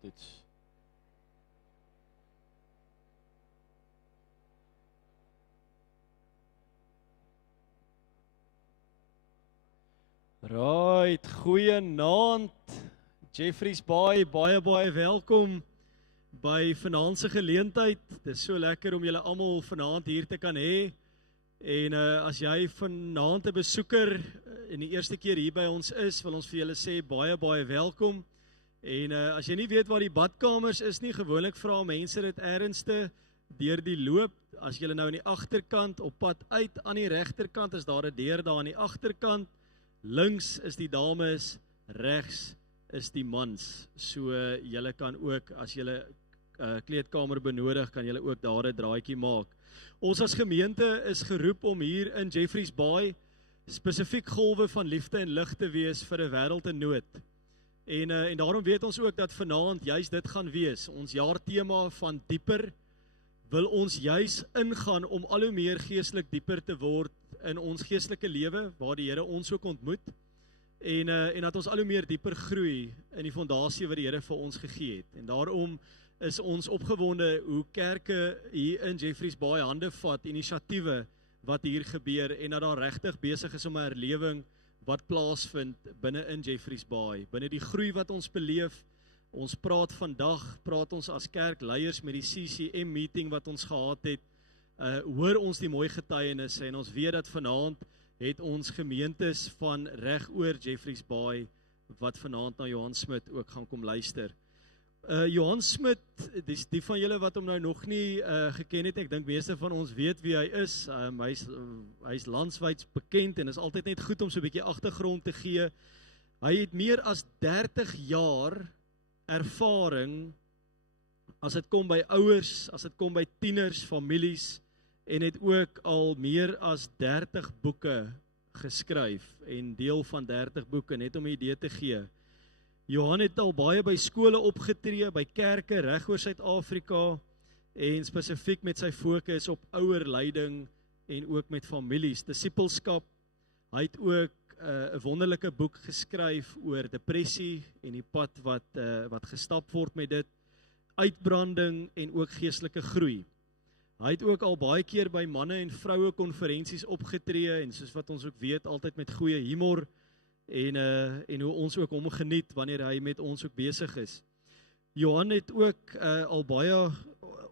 toets. Right, goeienaand Jeffreysbaai, baie welkom by vanaand se geleentheid. Dit is so lekker om julle almal vanaand hier te kan hê. En as jy vanaand 'n besoeker en die eerste keer hier by ons is, wil ons vir julle sê baie welkom. En as jy nie weet waar die badkamers is nie, gewoonlik vra mense dit ernstig deur die loop. As jy nou aan die agterkant op pad uit aan die regterkant is daar 'n deur daar aan die agterkant. Links is die dames, regs is die mans. So julle kan ook, as julle kleedkamer benodig, kan julle ook daar 'n draaitjie maak. Ons as gemeente is geroep om hier in Jeffreysbaai spesifiek golwe van liefde en lig te wees vir 'n wêreld in nood. En daarom weet ons ook dat vanaand juis dit gaan wees. Ons jaartema van dieper wil ons juis ingaan om al hoe meer geestelik dieper te word in ons geestelike lewe, waar die Here ons ook ontmoet, en dat ons al hoe meer dieper groei in die fondasie wat die Here vir ons gegee het. En daarom is ons opgewonde hoe kerke hier in Jeffreysbaai hande vat, inisiatiewe wat hier gebeur, en dat daar regtig besig is om 'n herlewing wat plaasvind binne in Jeffreysbaai, binne die groei wat ons beleef. Ons praat ons as kerkleiers met die CCM meeting wat ons gehad het, hoor ons die mooi getuienisse, en ons weet dat vanaand het ons gemeentes van reg oor Jeffreysbaai wat vanaand na Johan ook gaan kom luister. Johan, die van julle wat hom nou nog nie geken het, ek dink meeste van ons weet wie hy is. Hy is landwyd bekend en is altyd net goed om so 'n bietjie agtergrond te gee. Hy het meer as 30 jaar ervaring as dit kom by ouers, as dit kom by tieners, families, en het ook al meer as 30 boeke geskryf en deel van 30 boeke, net om 'n idee te gee. Johan het al baie by skole opgetree, by kerke reg oor Suid-Afrika, en spesifiek met sy fokus op ouerleiding en ook met families, disippelskap. Hy het ook 'n wonderlike boek geskryf oor depressie en die pad wat gestap word met dit, uitbranding en ook geestelike groei. Hy het ook al baie keer by manne en vroue konferensies opgetree, en soos wat ons ook weet, altyd met goeie humor, en hoe ons ook hom geniet wanneer hy met ons ook besig is. Johan het ook al baie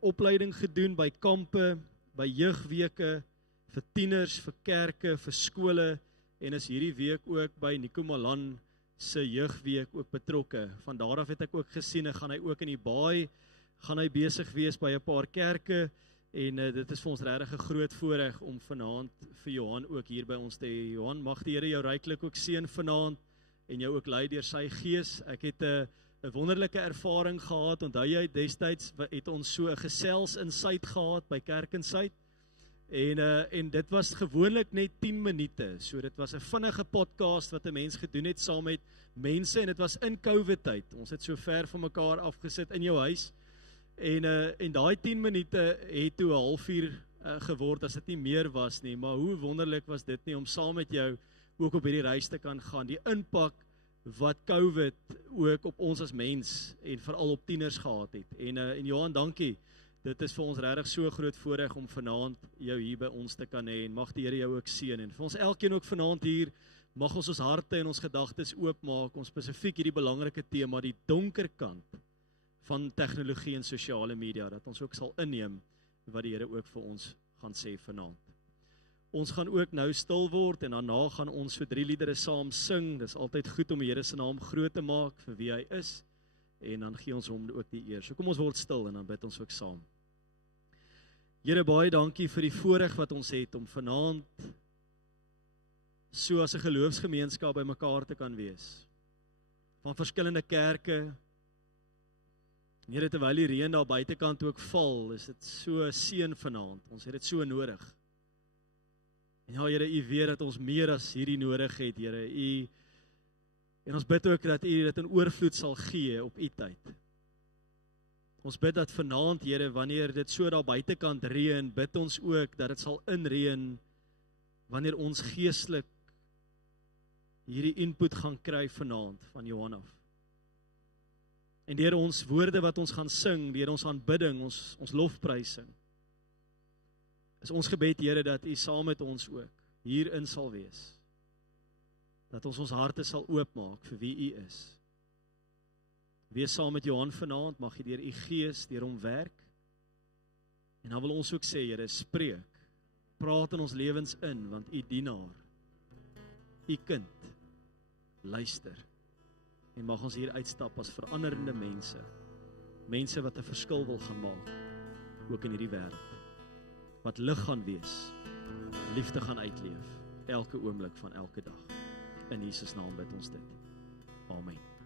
opleiding gedoen by kampe, by jeugweke, vir tieners, vir kerke, vir skole, en is hierdie week ook by Nico Malan se jeugweek ook betrokke. Van daar af het ek ook gesien, gaan hy ook in die baai, gaan hy besig wees by 'n paar kerke, en dit is vir ons regtig 'n groot voorreg om vanaand vir Johan ook hier by ons te hê. Johan, mag die Here jou ryklik ook seën vanaand, en jou ook lei deur sy gees. Ek het 'n wonderlike ervaring gehad, onthou jy, destyds het ons so 'n gesels in Suid gehad, by Kerk in Suid, en dit was gewoonlik net 10 minute, so dit was 'n vinnige podcast wat 'n mens gedoen het saam met mense, en dit was in COVID tyd, ons het so ver van mekaar afgesit in jou huis, en daai 10 minute het toe 'n halfuur geword, as dit nie meer was nie, maar hoe wonderlik was dit nie, om saam met jou ook op hierdie reis te kan gaan, die impak wat COVID ook op ons as mens, en veral op tieners gehad het, en Johan, dankie. Dit is vir ons regtig so groot voorreg om vanaand jou hier by ons te kan hê, en mag die Here jou ook seën, en vir ons elkeen ook vanaand hier, mag ons harte en ons gedagtes oopmaak, om spesifiek hierdie belangrike tema, die donkerkant van tegnologie en sosiale media, dat ons ook sal inneem wat die Here ook vir ons gaan sê vanaand. Ons gaan ook nou stil word, en daarna gaan ons so 3 liedere saam sing. Dis altyd goed om die Here se naam groot te maak vir wie hy is, en dan gee ons hom ook die eer. So kom ons word stil, en dan bid ons ook saam. Here, baie dankie vir die voorreg wat ons het om vanaand so as 'n geloofsgemeenskap by mekaar te kan wees. Van verskillende kerke. Here, terwyl die reën daar buitekant ook val, is dit so seën vanaand. Ons het dit so nodig. En ja, Here, U weet dat ons meer as hierdie nodig het, Here. En ons bid ook dat U dit in oorvloed sal gee op U tyd. Ons bid dat vanaand, Here, wanneer dit so daar buitekant reën, bid ons ook dat dit sal inreën wanneer ons geestelik hierdie input gaan kry vanaand van Johan af. En deur ons woorde wat ons gaan sing, deur ons aanbidding, ons lofprysing, is ons gebed, Here, dat U saam met ons ook hierin sal wees. Dat ons harte sal oopmaak vir wie U is. Wees saam met Johan vanaand, mag U deur U Gees, deur hom werk. En dan wil ons ook sê, Here, spreek, praat in ons lewens in, want U dienaar, U kind, luister. En mag ons hier uitstap as veranderende mense, mense wat 'n verskil wil gaan maak, ook in hierdie wêreld, wat lig gaan wees, liefde gaan uitleef, elke oomblik van elke dag. In Jesus naam bid ons dit. Amen. Van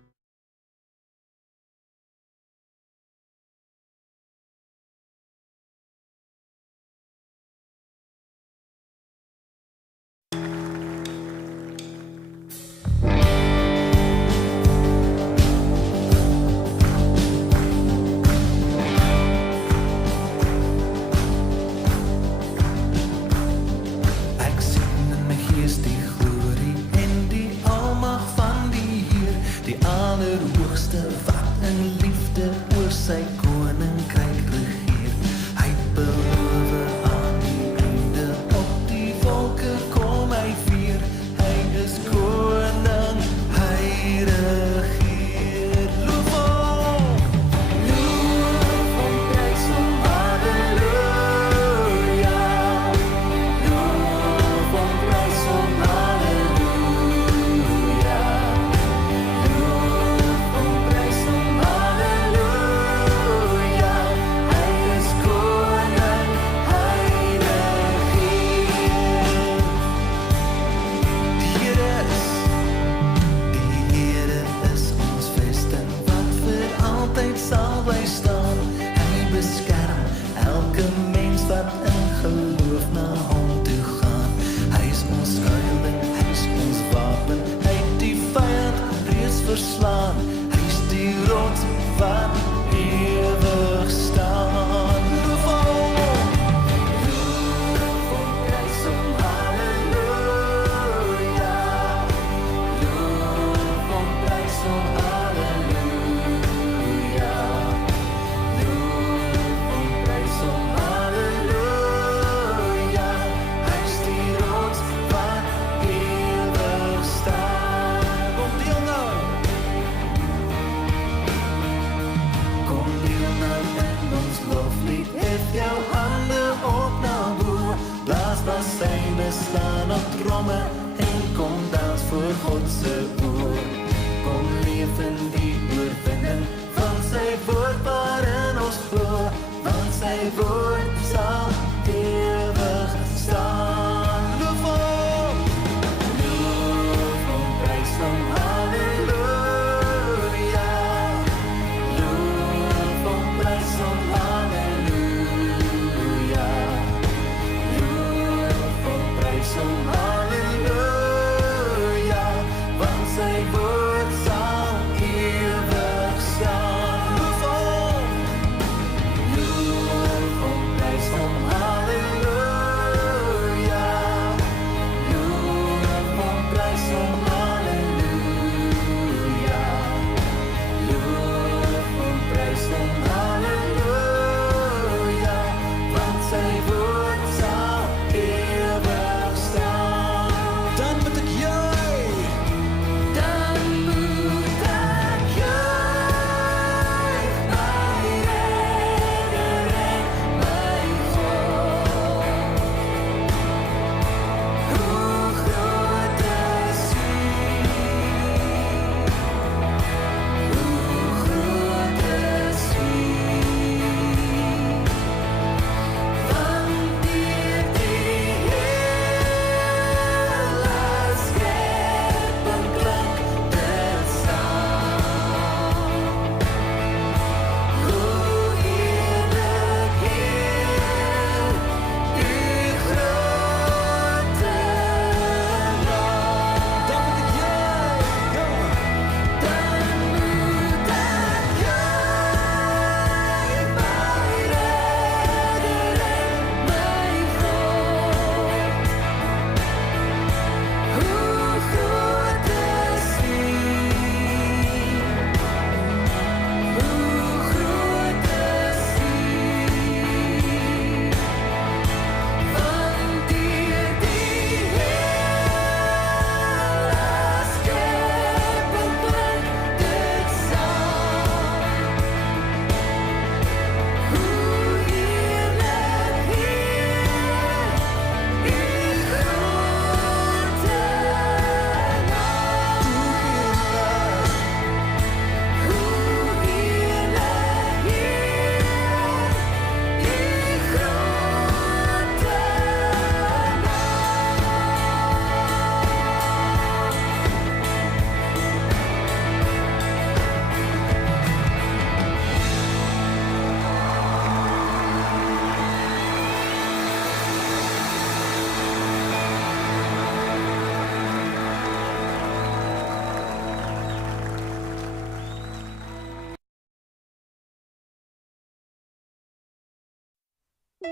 Ek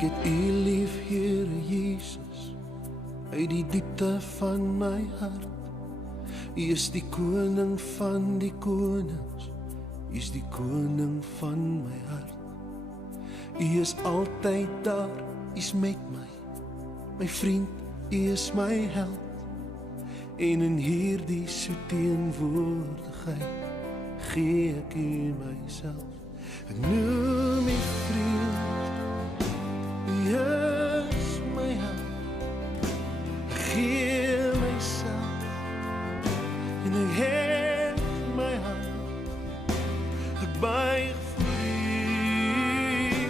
het U lief, Here Jesus, uit die diepte van my hart. U is die koning van die konings, U is die koning van my hart. U is altyd daar, U is met my vriend, U is my held. En in hierdie soet teenwoordigheid gee ek U myself. Ek noem U vriend, U is my held. Ek gee myself en ek het my hand. Ek buig voor U,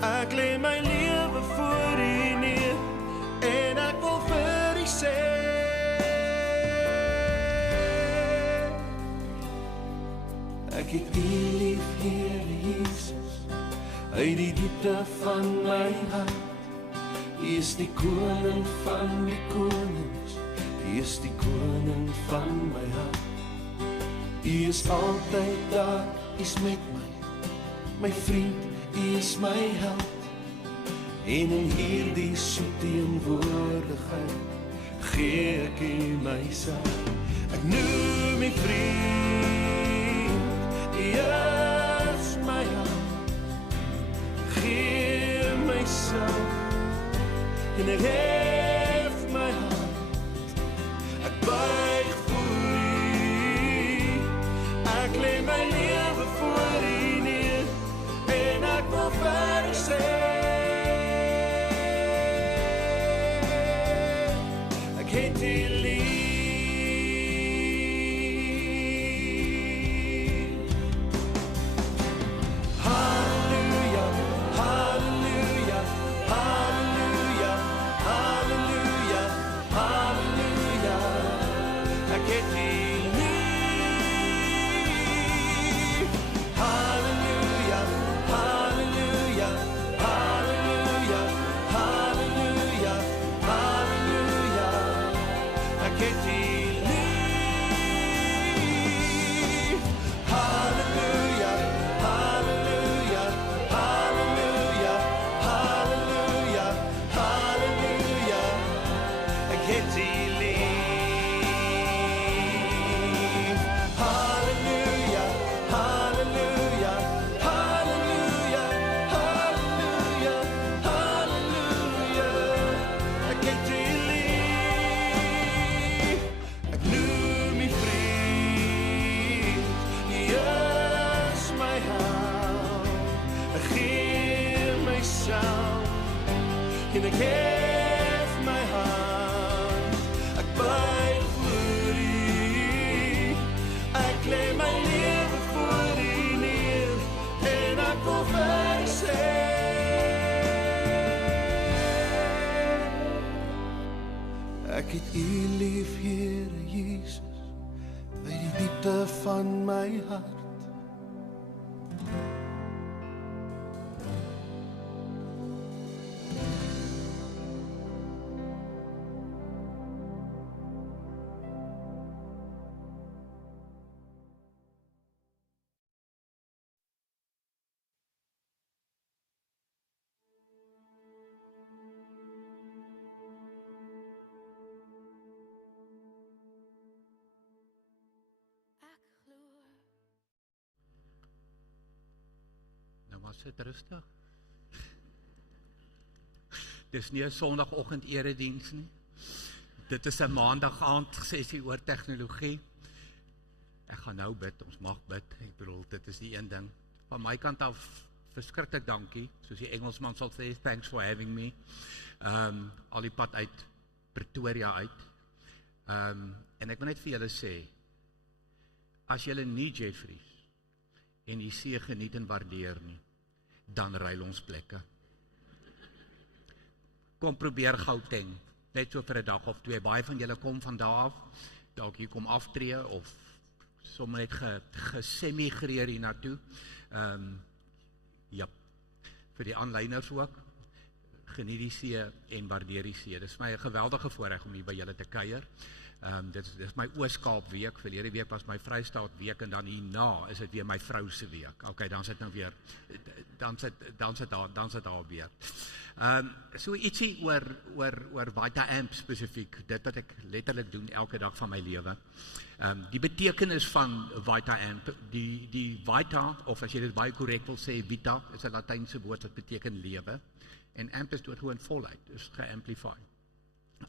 ek lê my lewe voor U neer en ek wil vir U sê, ek het U lief, Here Jesus, uit die diepte van my hart. U is die koning van die konings, U is die koning van my hart. U is altyd daar, U is met my vriend, U is my held. En in hierdie soet teenwoordigheid gee ek U myself. Ek noem U vriend, U is my held. Gee myself en ek hef my hand. Ek buig voor U, ek lê my lewe voor U neer en ek wil vir U sê, ek het U lief. En ek hef my hand, ek buig voor U, ek lê my lewe voor U neer en ek wil vir U sê, ek het U lief, Here Jesus, uit die diepte van my hart. Maar sit rustig. Dis nie 'n Sondagoggend erediens nie. Dit is 'n Maandag aand 6:00 oor tegnologie. Ek gaan nou bid, ons mag bid. Ek bedoel, dit is die een ding. Van my kant af verskriklik dankie, soos die Engelsman sal sê, thanks for having me. Al die pad uit Pretoria uit. En ek wil net vir julle sê, as julle nie Jeffreys en die see geniet en waardeer nie, dan ruil ons plekke. Kom probeer Gauteng, net so vir 'n dag of twee. Baie van julle kom van daar af, dalk hier kom aftree, of sommer net gesemigreer hier naartoe. Ja, vir die aanlyners ook, geniet die see en waardeer die see. Dit is my 'n geweldige voorreg om hier by julle te kuier. Dit is my Oos-Kaap week, verlede week was my Vrystaat week en dan hierna is dit weer my vrou se week. Okay, dan sit nou weer, dan sit daar weer. So ietsie oor Vita Amp spesifiek, dit wat ek letterlik doen elke dag van my lewe. Die betekenis van Vita Amp, die Vita, of as jy dit baie korrek wil sê, Vita, is 'n Latynse woord wat beteken lewe, en amp is doodgewoon volheid, is geamplify.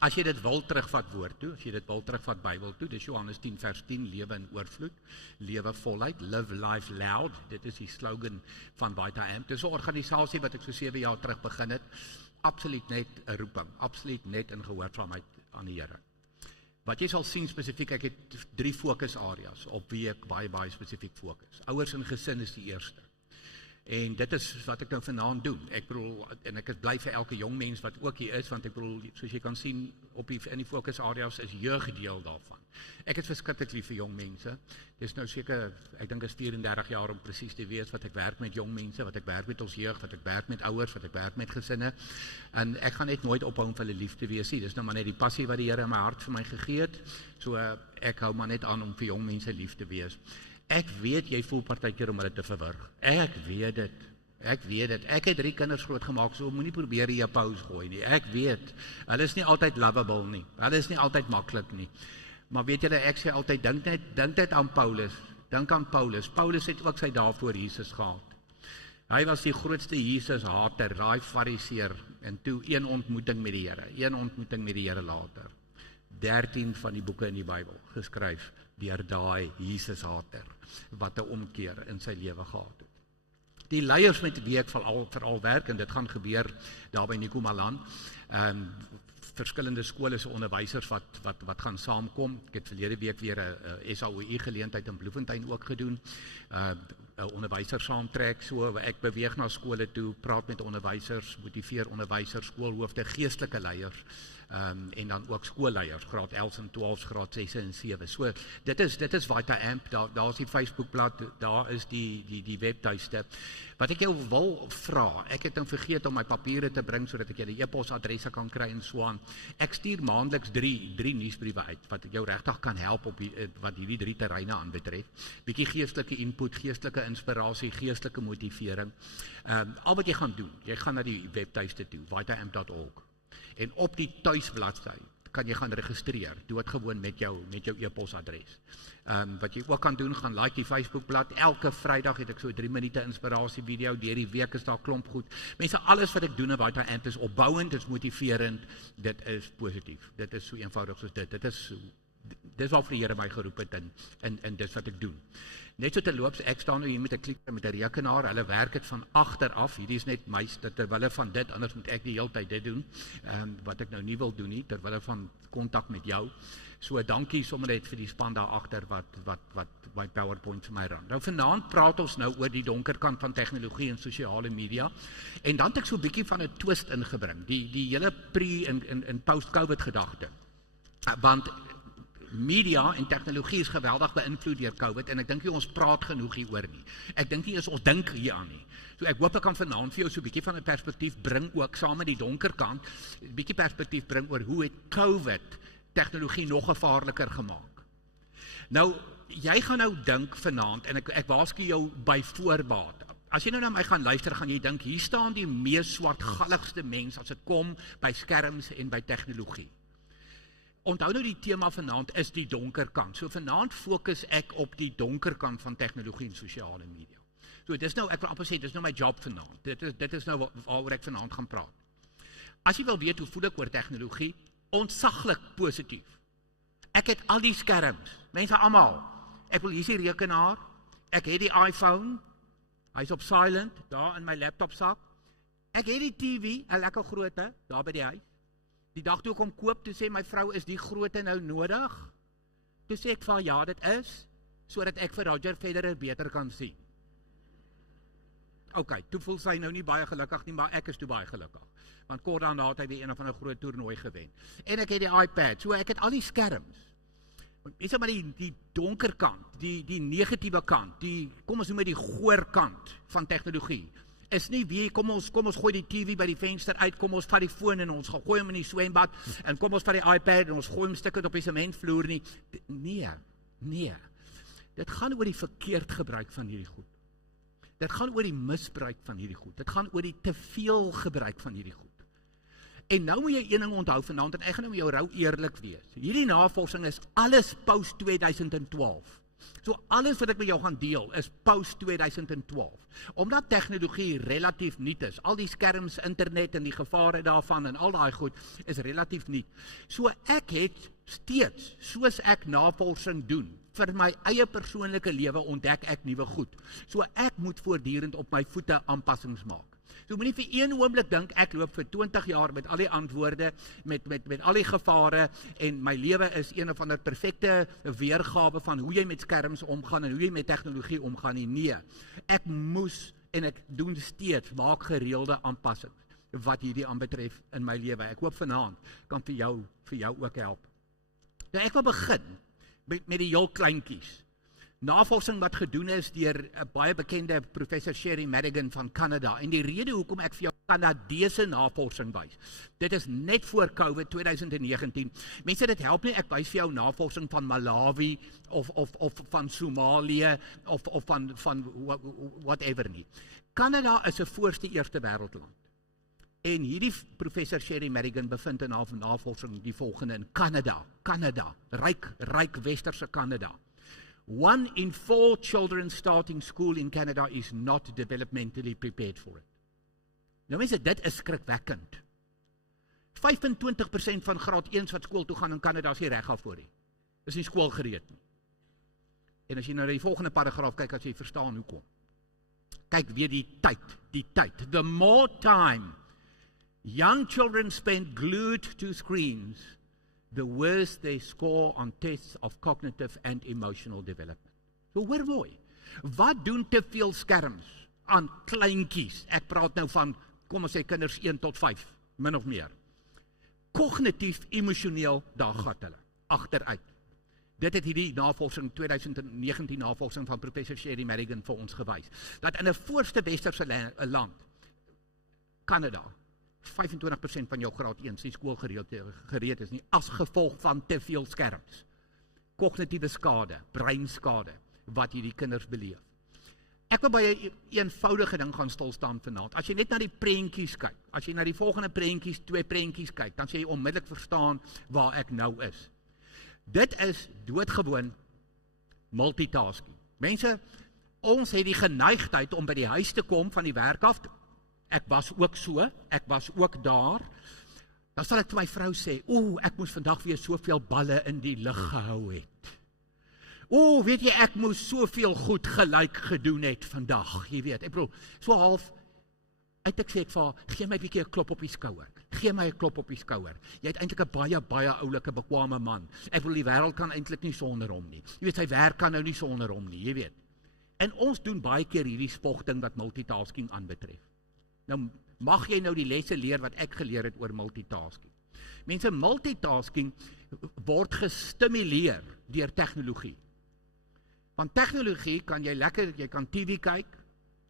As jy dit wil terugvat woord toe, as jy dit wil terugvat Bybel toe, dis Johannes 10 vers 10, lewe in oorvloed, lewe volheid, live life loud, dit is die slogan van Vita Amp. Dis 'n organisasie wat ek so 7 jaar terug begin het, absoluut net 'n roeping, absoluut net in gehoorsaamheid aan die Here. Wat jy sal sien spesifiek, ek het 3 fokusareas op wie ek baie spesifiek fokus. Ouers en gesin is die eerste. En dit is wat ek nou vanaand doen. Ek bedoel, en ek is bly vir elke jong mens wat ook hier is, want ek bedoel, soos jy kan sien, in die fokusareas is jeug deel daarvan. Ek is verskriklik lief vir jong mense. Dis nou seker, ek dink is 34 jaar om presies te wees wat ek werk met jong mense, wat ek werk met ons jeug, wat ek werk met ouers, wat ek werk met gesinne. En ek gaan net nooit ophou om vir hulle lief te wees nie. Dis nou maar net die passie wat die Here in my hart vir my gegee het. So ek hou maar net aan om vir jong mense lief te wees. Ek weet, jy voel partykeer om hulle te verwrig. Ek weet dit. Ek het 3 kinders grootgemaak, so moenie probeer jy 'n pause gooi nie. Ek weet, hulle is nie altyd lovable nie. Hulle is nie altyd maklik nie. Maar weet julle, ek sê altyd, dink net aan Paulus. Dink aan Paulus. Paulus het ook sy dae voor Jesus gehad. Hy was die grootste Jesus-hater, daai fariseer, en toe een ontmoeting met die Here later. 13 van die boeke in die Bybel geskryf deur daai Jesus-hater wat 'n omkeer in sy lewe gehad het. Die leiers met wie ek veral werk, en dit gaan gebeur daar by Nikomaland, verskillende skole se onderwysers wat gaan saamkom. Ek het verlede week weer 'n SAOI geleentheid in Bloemfontein ook gedoen, 'n onderwysers saamtrek, so ek beweeg na skole toe, praat met onderwysers, motiveer onderwysers, skoolhoofde, geestelike leiers, en dan ook skoolleiers, graad 11 en 12, graad 6 en 7. So dit is Vita Amp, daar is die Facebookblad, daar is die webtuiste. Wat ek jou wil vra, ek het dan vergeet om my papiere te bring sodat ek julle e-posadresse kan kry en so aan. Ek stuur maandeliks 3 nuusbriewe uit wat jou regtig kan help op wat hierdie 3 terreine aanbetref. Bietjie geestelike input, geestelike inspirasie, geestelike motivering. Al wat jy gaan doen, jy gaan na die webtuiste toe, vitaamp.org. En op die tuisbladsy kan jy gaan registreer, doodgewoon met jou e-posadres. Wat jy ook kan doen, gaan like die Facebookblad. Elke Vrydag het ek so 3 minute inspirasie video, deur die week is daar klomp goed. Mense, alles wat ek doen in Vita Amp is opbouend, dit is motiverend, dit is positief. Dit is so eenvoudig soos dit. Dis waarvoor die Here my geroep het en dis wat ek doen. Net so terloops, ek staan nou hier met 'n klikker met 'n rekenaar, hulle werk dit van agter af, hierdie is net my, terwille van dit, anders moet ek die hele tyd dit doen, wat ek nou nie wil doen nie, terwille van kontak met jou. So dankie sommer net vir die span daar agter wat my PowerPoint vir my run. Nou vanaand praat ons nou oor die donkerkant van tegnologie en sosiale media, en dan het ek so 'n bietjie van 'n twist ingebring, die hele pre- en post-COVID gedagte, want media en tegnologie is geweldig beïnvloed deur COVID, en ek dink nie ons praat genoeg hieroor nie. Ek dink nie ons dink hieraan nie. So ek hoop ek kan vanaand vir jou so 'n bietjie van 'n perspektief bring, ook saam met die donkerkant, 'n bietjie perspektief bring oor hoe het COVID tegnologie nog gevaarliker gemaak. Nou, jy gaan nou dink vanaand, en ek waarsku jou by voorbaat, as jy nou na my gaan luister, gaan jy dink, hier staan die mees swartgalligste mens as dit kom by skerms en by tegnologie. Onthou nou die tema vanaand is die donkerkant. So vanaand fokus ek op die donkerkant van tegnologie en sosiale media. So dis nou, ek wil amper sê, dis nou my job vanaand. Dit is nou waaroor ek vanaand gaan praat. As jy wil weet hoe voel ek oor tegnologie, ontsaglik positief. Ek het al die skerms, mense almal. Ek wil hier die rekenaar, ek het die iPhone, hy's op silent, daar in my laptopsak. Ek het die TV, 'n lekker grootte, daar by die huis. Die dag toe ek hom koop, toe sê my vrou, is die grootte nou nodig? Toe sê ek van ja, dit is, sodat ek vir Roger Federer beter kan sien. Ok, toe voel sy nou nie baie gelukkig nie, maar ek is toe baie gelukkig. Want kort daarna het hy weer een of ander groot toernooi gewen. En ek het die iPad, so ek het al die skerms. Is maar die donkerkant, die negatiewe kant, kom ons noem die goorkant van tegnologie, is nie wie, kom ons gooi die TV by die venster uit, kom ons vat die foon en ons gaan gooi hom in die swembad, en kom ons vat die iPad en ons gooi hom stukkend op die sementvloer nie. Nee. Dit gaan oor die verkeerd gebruik van hierdie goed. Dit gaan oor die misbruik van hierdie goed. Dit gaan oor die te veel gebruik van hierdie goed. En nou moet jy een ding onthou vanaand, en ek gaan nou met jou rou eerlik wees. Hierdie navorsing is alles post 2012. So alles wat ek met jou gaan deel is post 2012. Omdat tegnologie relatief nuut is, al die skerms, internet en die gevare daarvan en al daai goed is relatief nuut. So ek het steeds, soos ek navorsing doen, vir my eie persoonlike lewe ontdek ek nuwe goed. So ek moet voortdurend op my voete aanpassings maak. So moenie vir een oomblik dink ek loop vir 20 jaar met al die antwoorde, met al die gevare en my lewe is een of ander perfekte weergawe van hoe jy met skerms omgaan en hoe jy met tegnologie omgaan nie. Nee, ek moes en ek doen steeds maak gereelde aanpassings wat hierdie aanbetref in my lewe. Ek hoop vanaand kan vir jou ook help. Nou ek wil begin met die heel kleintjies. Navorsing wat gedoen is deur 'n baie bekende professor Sherry Madigan van Kanada. En die rede hoekom ek vir jou Kanadese navorsing wys. Dit is net voor COVID 2019. Mense, dit help nie ek wys vir jou navorsing van Malawi of van Somalië of van whatever nie. Kanada is 'n voorste eerste wêreldland. En hierdie professor Sherry Madigan bevind in haar navorsing die volgende in Kanada, ryk westerse Kanada. 1 in 4 children starting school in Canada is not developmentally prepared for it. Nou mense, dit is skrikwekkend. 25% van graad 1 wat skool toe gaan in Kanada is nie reg daarvoor nie. Is nie skool gereed nie. En as jy nou die volgende paragraaf kyk, as jy verstaan hoekom. Kyk weer die tyd. The more time young children spend glued to screens, the worse they score on tests of cognitive and emotional development. So hoor mooi, wat doen te veel skerms aan kleintjies? Ek praat nou van, kom ons sê kinders 1 tot 5, min of meer. Kognitief, emosioneel, daar gaan hulle, agteruit. Dit het hierdie navorsing, 2019 navorsing van professor Sherry Madigan vir ons gewys, dat in 'n voorste westerse land, Kanada, 25% van jou graad 1 nie skool gereed is nie, as gevolg van te veel skerms. Kognitiewe skade, breinskade, wat hierdie kinders beleef. Ek wil by 'n eenvoudige ding gaan stilstaan vanaand. As jy net na die prentjies kyk, as jy na die volgende prentjies, 2 prentjies kyk, dan sê jy onmiddellik verstaan waar ek nou is. Dit is doodgewoon multitasking. Mense, ons het die geneigtheid om by die huis te kom van die werk af. Ek was ook so, ek was ook daar. Dan sal ek vir my vrou sê, ek moes vandag weer soveel balle in die lug gehou het. Weet jy, ek moes soveel goed gelyk gedoen het vandag, jy weet. Ek bedoel, so half, ek sê ek vir haar, gee my 'n bietjie 'n klop op die skouer. Gee my 'n klop op die skouer. Jy het eintlik 'n baie oulike, bekwame man. Ek bedoel, die wêreld kan eintlik nie sonder hom nie. Jy weet, sy werk kan nou nie sonder hom nie, jy weet. En ons doen baie keer hierdie spogting wat multitasking aanbetref. Nou, mag jy nou die lesse leer wat ek geleer het oor multitasking. Mense, multitasking word gestimuleer deur tegnologie. Van tegnologie kan jy lekker, jy kan TV kyk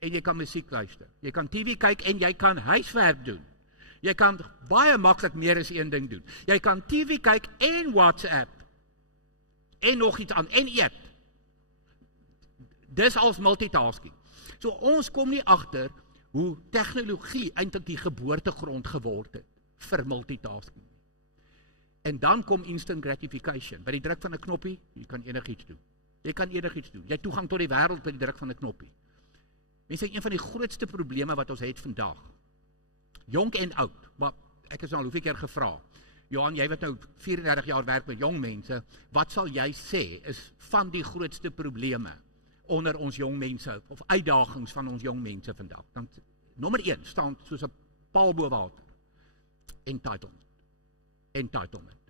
en jy kan musiek luister. Jy kan TV kyk en jy kan huiswerk doen. Jy kan baie maklik meer as een ding doen. Jy kan TV kyk en WhatsApp en nog iets aan en eet. Dis als multitasking. So ons kom nie agter hoe tegnologie eintlik die geboortegrond geword het vir multitasking. En dan kom instant gratification. By die druk van 'n knoppie, jy kan enigiets doen. Jy kan enigiets doen. Jy het toegang tot die wêreld by die druk van 'n knoppie. Mense, een van die grootste probleme wat ons het vandag, jonk en oud, maar ek is nou al hoeveel keer gevra, Johan, jy wat nou 34 jaar werk met jong mense, wat sal jy sê is van die grootste probleme onder ons jong mense, of uitdagings van ons jong mense vandag? Dan, nommer 1, staan soos 'n paal bo water. Entitlement.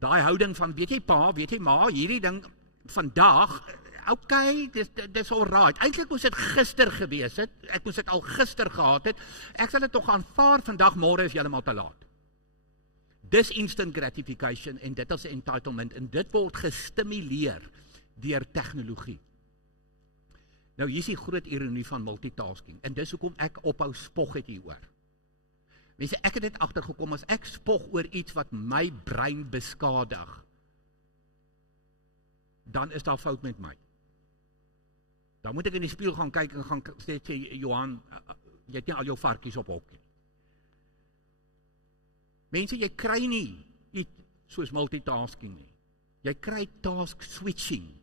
Daai houding van, weet jy pa, weet jy ma, hierdie ding vandag, okay, dis alright. Eintlik moes dit gister gewees het, ek moes dit al gister gehad het, ek sal dit tog aanvaar, vandag, môre is heeltemal te laat. Dis instant gratification en dit is entitlement en dit word gestimuleer deur tegnologie. Nou, hier is die groot ironie van multitasking, en dis hoekom ek ophou spog het hieroor. Mense, ek het dit agtergekom, as ek spog oor iets wat my brein beskadig, dan is daar fout met my. Dan moet ek in die spieël gaan kyk en gaan sê, Johan, jy het nie al jou varkies op hok nie. Mense, jy kry nie iets soos multitasking nie. Jy kry task switching.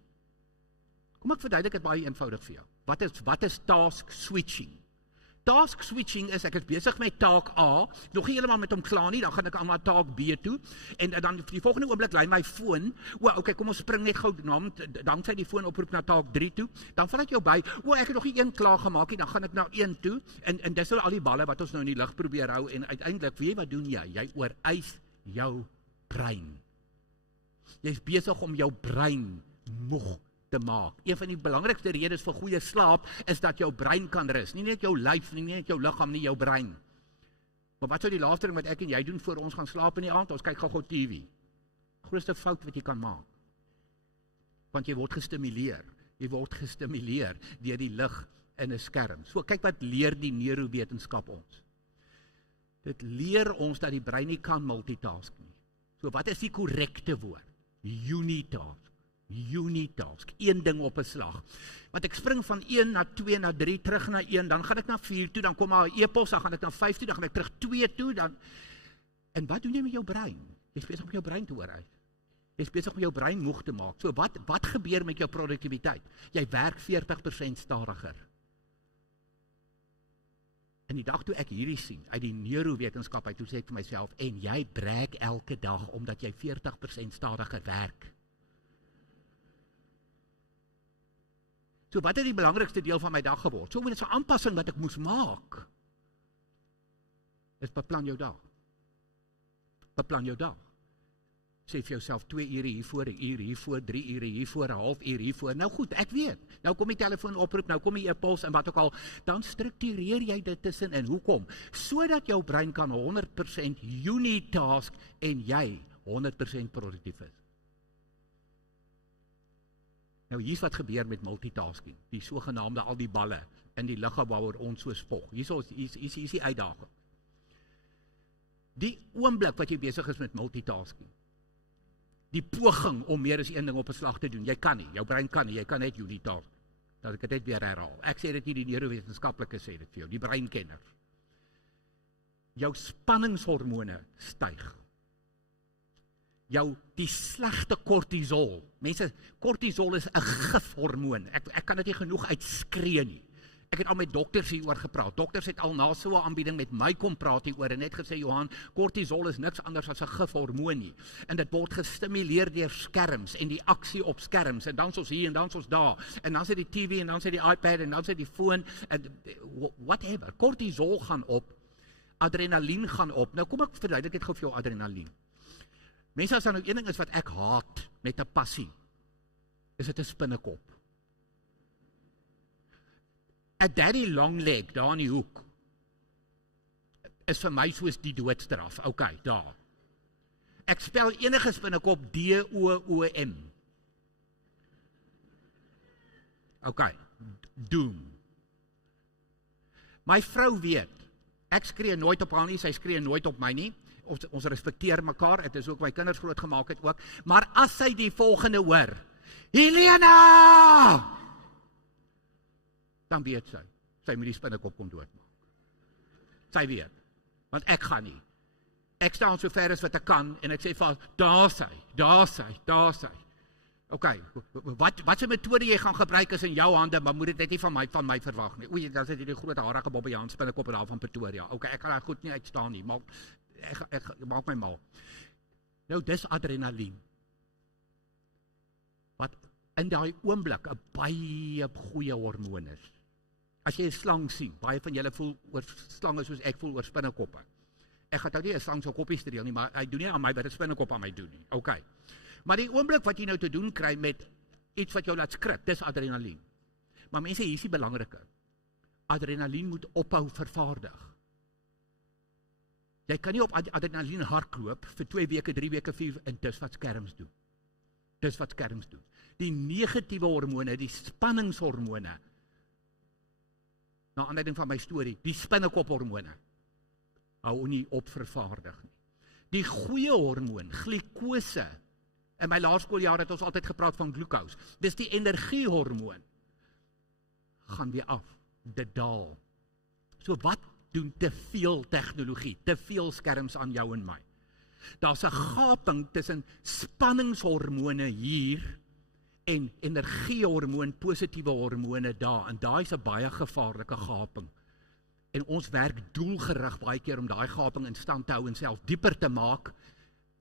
Kom ek verduidelik dit baie eenvoudig vir jou. Wat is task switching? Task switching is, ek is besig met taak A, nog nie helemaal met hom klaar nie, dan gaan ek aan my taak B toe, en dan die volgende oomblik lei my foon, okay, kom ons spring net gou, dan sê die foon oproep na taak 3 toe, dan val ek jou by, ek het nog nie 1 klaar gemaak nie, dan gaan ek na 1 toe, en dis al die balle wat ons nou in die lug probeer hou, en uiteindelik, weet jy wat doen jy? Jy ooreis jou brein. Jy is besig om jou brein moeg te maak. Een van die belangrikste redes vir goeie slaap is dat jou brein kan rus. Nie net jou lyf, nie net jou liggaam, nie jou brein. Maar wat sou die laaste ding wat ek en jy doen voor ons gaan slaap in die aand? Ons kyk gou TV. Grootste fout wat jy kan maak. Want jy word gestimuleer. Jy word gestimuleer deur die lig in 'n skerm. So kyk wat leer die neurowetenskap ons. Dit leer ons dat die brein nie kan multitask nie. So wat is die korrekte woord? Unitask. Unitask, 1 ding op 'n slag. Want ek spring van 1 na 2 na 3, terug na 1, dan gaan ek na 4 toe, dan kom maar 'n e-pos, dan gaan ek na 5 toe, dan gaan ek terug 2 toe, dan... En wat doen jy met jou brein? Jy is besig om jou brein te ooreis. Jy is besig om jou brein moeg te maak. So wat gebeur met jou produktiwiteit? Jy werk 40% stadiger. En die dag toe ek hierdie sien, uit die neurowetenskap uit, toe sê ek vir myself, en jy breek elke dag, omdat jy 40% stadiger werk. So wat het die belangrikste deel van my dag geword? So met so 'n aanpassing wat ek moes maak, is beplan jou dag. Beplan jou dag. Sê vir jouself 2 ure hiervoor, 1 uur hiervoor, 3 ure hiervoor, 'n half uur hiervoor. Nou goed, ek weet. Nou kom die telefoon oproep, nou kom die e-pos en wat ook al. Dan struktureer jy dit tussenin. Hoekom? Sodat jou brein kan 100% unitask en jy 100% produktief is. Nou hier's wat gebeur met multitasking, die sogenaamde al die balle in die liggaam waaroor ons so spog. Hier is die uitdaging. Die oomblik wat jy besig is met multitasking, die poging om meer as 1 ding op 'n slag te doen, jy kan nie, jou brein kan nie, jy kan net unitask. Dat ek dit weer herhaal. Ek sê dit nie, die neurowetenskaplikes sê dit vir jou, die breinkenners. Jou spanningshormone styg. Die slegte kortisol. Mense, kortisol is 'n gifhormoon. Ek kan dit nie genoeg uitskree nie. Ek het al met dokters hieroor gepraat. Dokters het al na so 'n aanbieding met my kom praat hieroor en net gesê, Johan, kortisol is niks anders as 'n gifhormoon nie. En dit word gestimuleer deur skerms en die aksie op skerms. En dan is ons hier en dan is ons daar. En dan is die TV en dan is die iPad en dan is die foon en whatever. Kortisol gaan op. Adrenalien gaan op. Nou kom ek verduidelik dit gou vir jou adrenalien. Mense, as daar nou een ding is wat ek haat met 'n passie, is dit 'n spinnekop. 'n daddy long leg daar in die hoek is vir my soos die doodstraf. Okay, daar. Ek spel enige spinnekop D-O-O-M. Okay, doom. My vrou weet, ek skree nooit op haar nie, sy skree nooit op my nie. Ons respekteer mekaar, het is ook my kinders groot gemaak het ook, maar as sy die volgende hoor, Helena! Dan weet sy moet die spinnekop kom doodmaak. Sy weet, want ek gaan nie. Ek staan so ver as wat ek kan, en ek sê vir haar, daar sy. Okay, wat se metode jy gaan gebruik is in jou hande, maar moet dit net nie van my verwag nie. Oei, dan sit jy die groot harige Bobbejaan spinnekop daar van Pretoria. Okay, ek kan daar goed nie uitstaan nie, maar ek maak my mal. Nou, dis adrenalien. Wat in daai oomblik 'n baie goeie hormoon is. As jy 'n slang sien, baie van julle voel oor slange soos ek voel oor spinnekoppe. Ek gaan nou nie 'n slang se koppies streel nie, maar hy doen nie aan my wat 'n spinnekop aan my doen nie. Okay. Maar die oomblik wat jy nou te doen kry met iets wat jou laat skrik, dis adrenalien. Maar mense, hier is die belangrike. Adrenalien moet ophou vervaardig. Jy kan nie op adrenalien hardloop vir 2 weke, 3 weke, 4 en dis wat skerms doen. Die negatiewe hormone, die spanningshormone, na aanleiding van my storie, die spinnekophormone hou nie op vervaardig nie. Die goeie hormoon, glikose, in my laerskooljare het ons altyd gepraat van glucose, dis die energiehormoon, gaan weer af, dit daal. So wat doen te veel tegnologie, te veel skerms aan jou en my? Daar's 'n gaping tussen spanningshormone hier en energiehormoon, positiewe hormone daar, en daai is 'n baie gevaarlike gaping. En ons werk doelgerig baie keer om daai gaping in stand te hou en self dieper te maak,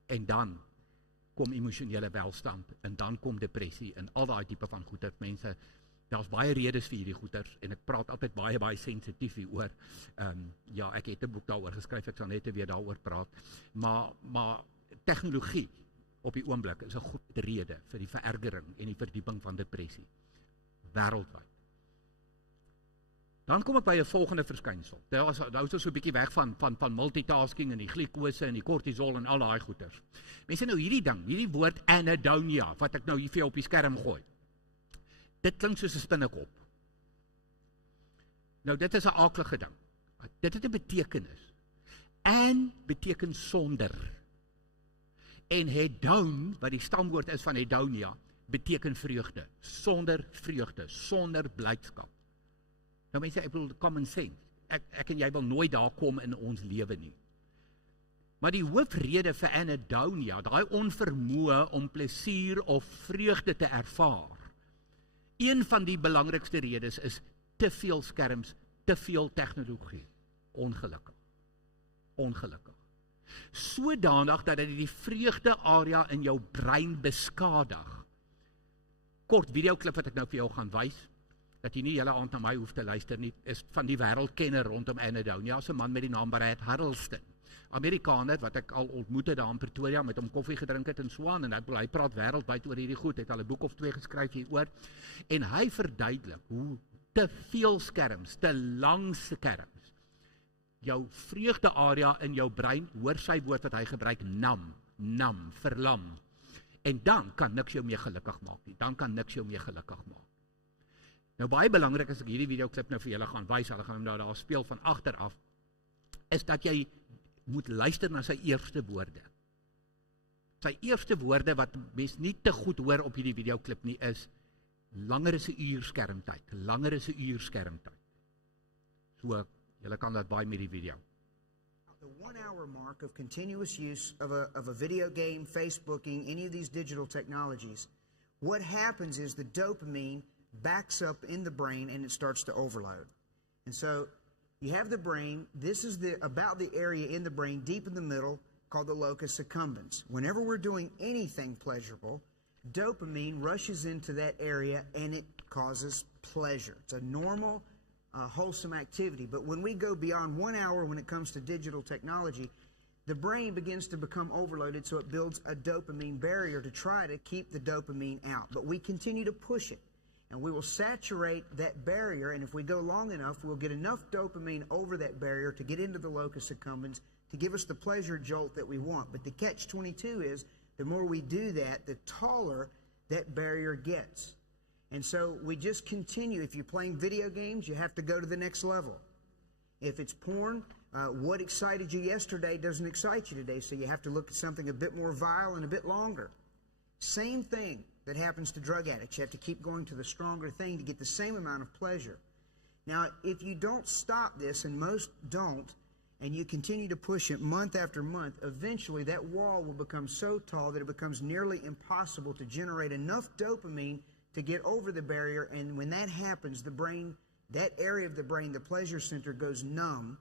en dan kom emosionele welstand, en dan kom depressie, en al daai tipe van goeie mense. Daar's baie redes vir hierdie goeters, en ek praat altyd baie sensitief hieroor. Ja, ek het 'n boek daaroor geskryf, ek sal net weer daaroor praat. Maar tegnologie op die oomblik is 'n goeie rede vir die verergering en die verdieping van depressie wêreldwyd. Dan kom ek by 'n volgende verskynsel. Nou is ons so 'n bietjie weg van multitasking en die glikose en die kortisol en al daai goeters. Mense, nou hierdie woord anhedonia, wat ek nou hier vir jou op die skerm gooi. Dit klink soos 'n spinnekop. Nou, dit is 'n aaklige ding. Dit het 'n betekenis. An beteken sonder. En hedon, wat die stamwoord is van hedonia, beteken vreugde. Sonder vreugde, sonder blydskap. Nou mense, ek bedoel common sense. Ek en jy wil nooit daar kom in ons lewe nie. Maar die hoofrede vir anhedonia, daai onvermoë om plesier of vreugde te ervaar, een van die belangrikste redes is te veel skerms, te veel tegnologie. Ongelukkig. Sodanig dat dit die vreugde-area in jou brein beskadig. Kort videoklip wat ek nou vir jou gaan wys, dat jy nie hele aand na my hoef te luister nie, is van die wêreldkenner rondom anhedonia, is 'n man met die naam Brad Harrelson. Amerikaner wat ek al ontmoet het daar in Pretoria, met hom koffie gedrink het in Swan, en hy praat wêreldwyd oor hierdie goed, het al 'n boek of 2 geskryf hieroor, en hy verduidelik hoe te veel skerms, te lang skerms, jou vreugde-area in jou brein, hoor sy woord wat hy gebruik, nam, verlam, en dan kan niks jou meer gelukkig maak nie, Nou baie belangrik as ek hierdie videoklip nou vir julle gaan wys, hulle gaan hom nou daar speel van agteraf, is dat jy moet luister na sy eerste woorde. Sy eerste woorde wat mens nie te goed hoor op hierdie videoklip nie is, langer as 'n uur skermtyd. So, julle kan dat baie met die video. The 1 hour mark of continuous use of a video game, Facebooking, any of these digital technologies, what happens is the dopamine backs up in the brain and it starts to overload. And so you have the brain, this is about the area in the brain deep in the middle called the locus accumbens. Whenever we're doing anything pleasurable, dopamine rushes into that area and it causes pleasure. It's a normal, wholesome activity. But when we go beyond 1 hour when it comes to digital technology, the brain begins to become overloaded, so it builds a dopamine barrier to try to keep the dopamine out. But we continue to push it. And we will saturate that barrier, and if we go long enough, we'll get enough dopamine over that barrier to get into the locus accumbens to give us the pleasure jolt that we want. But the catch-22 is, the more we do that, the taller that barrier gets. And so we just continue. If you're playing video games, you have to go to the next level. If it's porn, what excited you yesterday doesn't excite you today, so you have to look at something a bit more vile and a bit longer. Same thing that happens to drug addicts. You have to keep going to the stronger thing to get the same amount of pleasure. Now, if you don't stop this, and most don't, and you continue to push it month after month, eventually that wall will become so tall that it becomes nearly impossible to generate enough dopamine to get over the barrier, and when that happens, the brain, that area of the brain, the pleasure center, goes numb,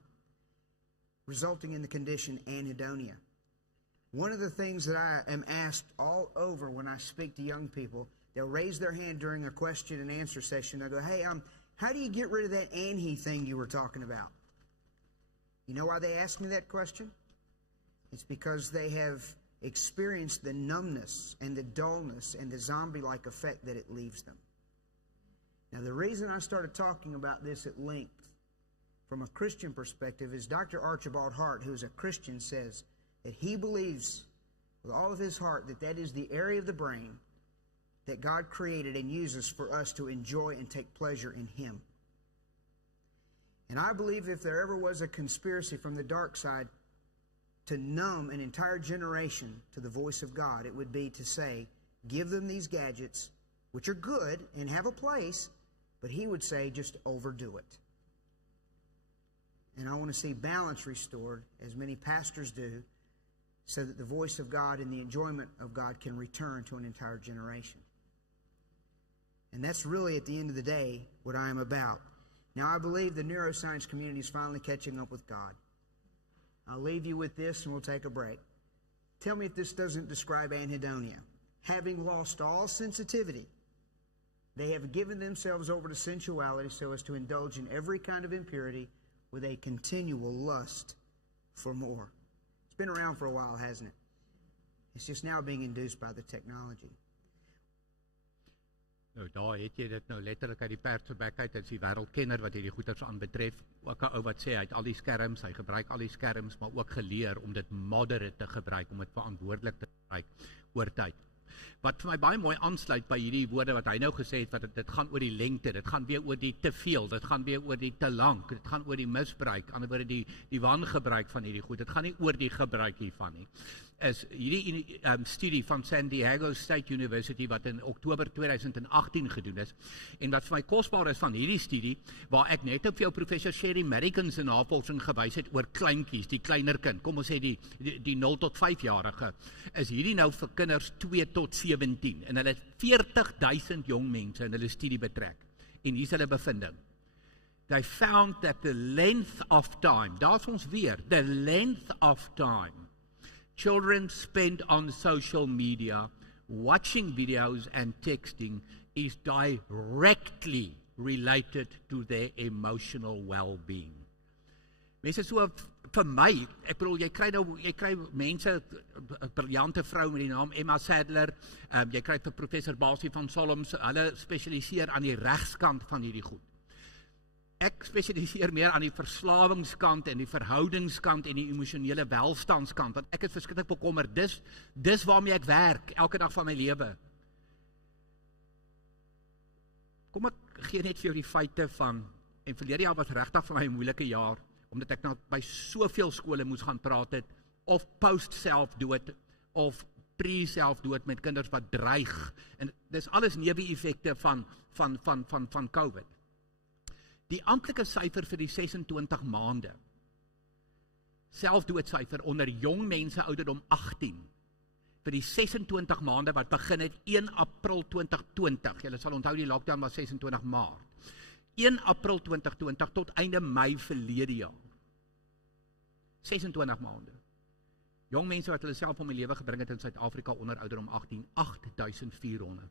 resulting in the condition anhedonia. One of the things that I am asked all over when I speak to young people, they'll raise their hand during a question and answer session. They'll go, hey, how do you get rid of that anhe thing you were talking about? You know why they ask me that question? It's because they have experienced the numbness and the dullness and the zombie-like effect that it leaves them. Now, the reason I started talking about this at length from a Christian perspective is Dr. Archibald Hart, who is a Christian, says that he believes with all of his heart that that is the area of the brain that God created and uses for us to enjoy and take pleasure in Him. And I believe if there ever was a conspiracy from the dark side to numb an entire generation to the voice of God, it would be to say, give them these gadgets, which are good and have a place, but he would say, just overdo it. And I want to see balance restored, as many pastors do, so that the voice of God and the enjoyment of God can return to an entire generation. And that's really, at the end of the day, what I am about. Now, I believe the neuroscience community is finally catching up with God. I'll leave you with this and we'll take a break. Tell me if this doesn't describe anhedonia. Having lost all sensitivity, they have given themselves over to sensuality so as to indulge in every kind of impurity with a continual lust for more. It's been around for a while, hasn't it? It's just now being induced by the technology. Nou daar het jy dit nou letterlik uit die perd se bek uit, as die wêreldkenner wat hierdie goeters aanbetref, ook 'n ou wat sê hy het al die skerms, hy gebruik al die skerms, maar ook geleer om dit moderate te gebruik, om dit verantwoordelik te gebruik oor tyd. Wat vir my baie mooi aansluit by hierdie woorde wat hy nou gesê het, wat dit gaan oor die lengte, dit gaan weer oor die te veel, dit gaan weer oor die te lank, dit gaan oor die misbruik, aan die woorde die wangebruik van hierdie goed, dit gaan nie oor die gebruik hiervan nie. Is hierdie studie van San Diego State University wat in Oktober 2018 gedoen is, en wat vir my kosbaar is van hierdie studie, waar ek net op vir jou professor Sherry Merrickens se navorsing gewys het oor kleintjies, die kleiner kind, kom ons sê die 0 tot 5-jarige, is hierdie nou vir kinders 2 tot 17, en hulle het 40,000 jong mense in hulle studie betrek, en hier is hulle bevinding. They found that the length of time, daar's ons weer, the length of time children spend on social media, watching videos and texting is directly related to their emotional well-being. Mense so vir my, ek bedoel, jy kry mense, 'n briljante vrou met die naam Emma Sadler, jy kry vir professor Basie van Solms, hulle spesialiseer aan die regskant van hierdie goed. Ek spesialiseer meer aan die verslawingskant en die verhoudingskant en die emosionele welstandskant, want ek is verskriklik bekommerd, dis waarmee ek werk, elke dag van my lewe. Kom ek gee net vir jou die feite van, en verlede jaar was regtig vir my 'n moeilike jaar, omdat ek nou by soveel skole moes gaan praat het, of post-selfdood, of pre-selfdood met kinders wat dreig, en dis alles neeweffekte van COVID. Die amptelike syfer vir die 26 maande, selfdoodsyfer onder jong mense ouderdom 18, vir die 26 maande wat begin het 1 April 2020, julle sal onthou die lockdown was 26 Maart, 1 April 2020 tot einde Mei verlede jaar, 26 maande, jong mense wat hulle self om die lewe gebring het in Suid-Afrika onder ouderdom 18, 8,400.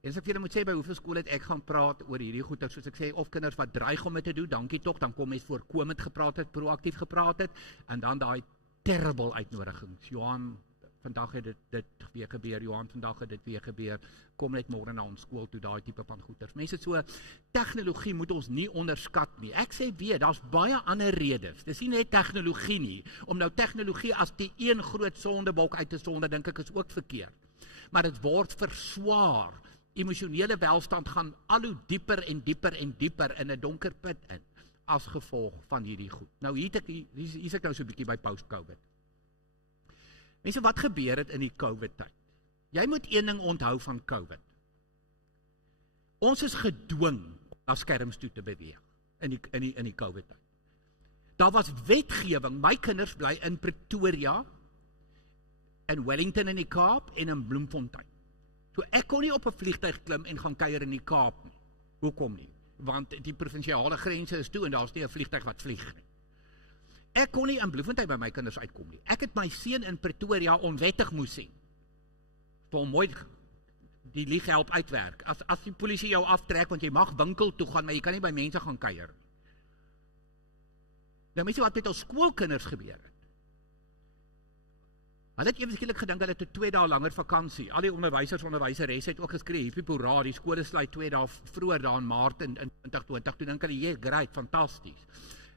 En as ek vir julle moet sê, by hoeveel skole het ek gaan praat oor hierdie goeie, soos ek sê, of kinders wat dreig om dit te doen, dankie tog, dan kom mens voorkomend gepraat het, proaktief gepraat het, en dan daai terrible uitnodigings. Johan, vandag het dit weer gebeur, Johan, vandag het dit weer gebeur, kom net môre na ons skool toe, daai tipe van goeders. Mense, so, tegnologie moet ons nie onderskat nie. Ek sê weer, daar's baie ander redes. Dis nie net tegnologie nie. Om nou tegnologie as die een groot sondebok uit te sonder, dink ek is ook verkeerd. Maar dit word verswaar. Emosionele welstand gaan al hoe dieper en dieper en dieper in 'n donker put in, as gevolg van hierdie goed. Nou hier is ek nou so 'n bietjie by post-COVID. Mense, wat gebeur het in die COVID-tyd? Jy moet een ding onthou van COVID. Ons is gedwing om na skerms toe te beweeg in die COVID-tyd. Daar was wetgewing, my kinders bly in Pretoria, in Wellington in die Kaap en in Bloemfontein. So ek kon nie op 'n vliegtuig klim en gaan kuier in die Kaap nie. Hoekom nie? Want die provinsiale grense is toe en daar's nie 'n vliegtuig wat vlieg nie. Ek kon nie in Bloemfontein by my kinders uitkom nie. Ek het my seun in Pretoria onwettig moes sien. Vir hom mooi die lieghelp uitwerk. As die polisie jou aftrek, want jy mag winkel toe gaan, maar jy kan nie by mense gaan kuier. Nou mense, wat met ons skoolkinders gebeur het. Hulle het ewenskielik gedink hulle het 2 dae langer vakansie. Al die onderwyseres het ook geskree, hierdie hoera, die skole sluit 2 dae vroeër daar in Maart in 2020. Toe dink hulle, great, fantasties.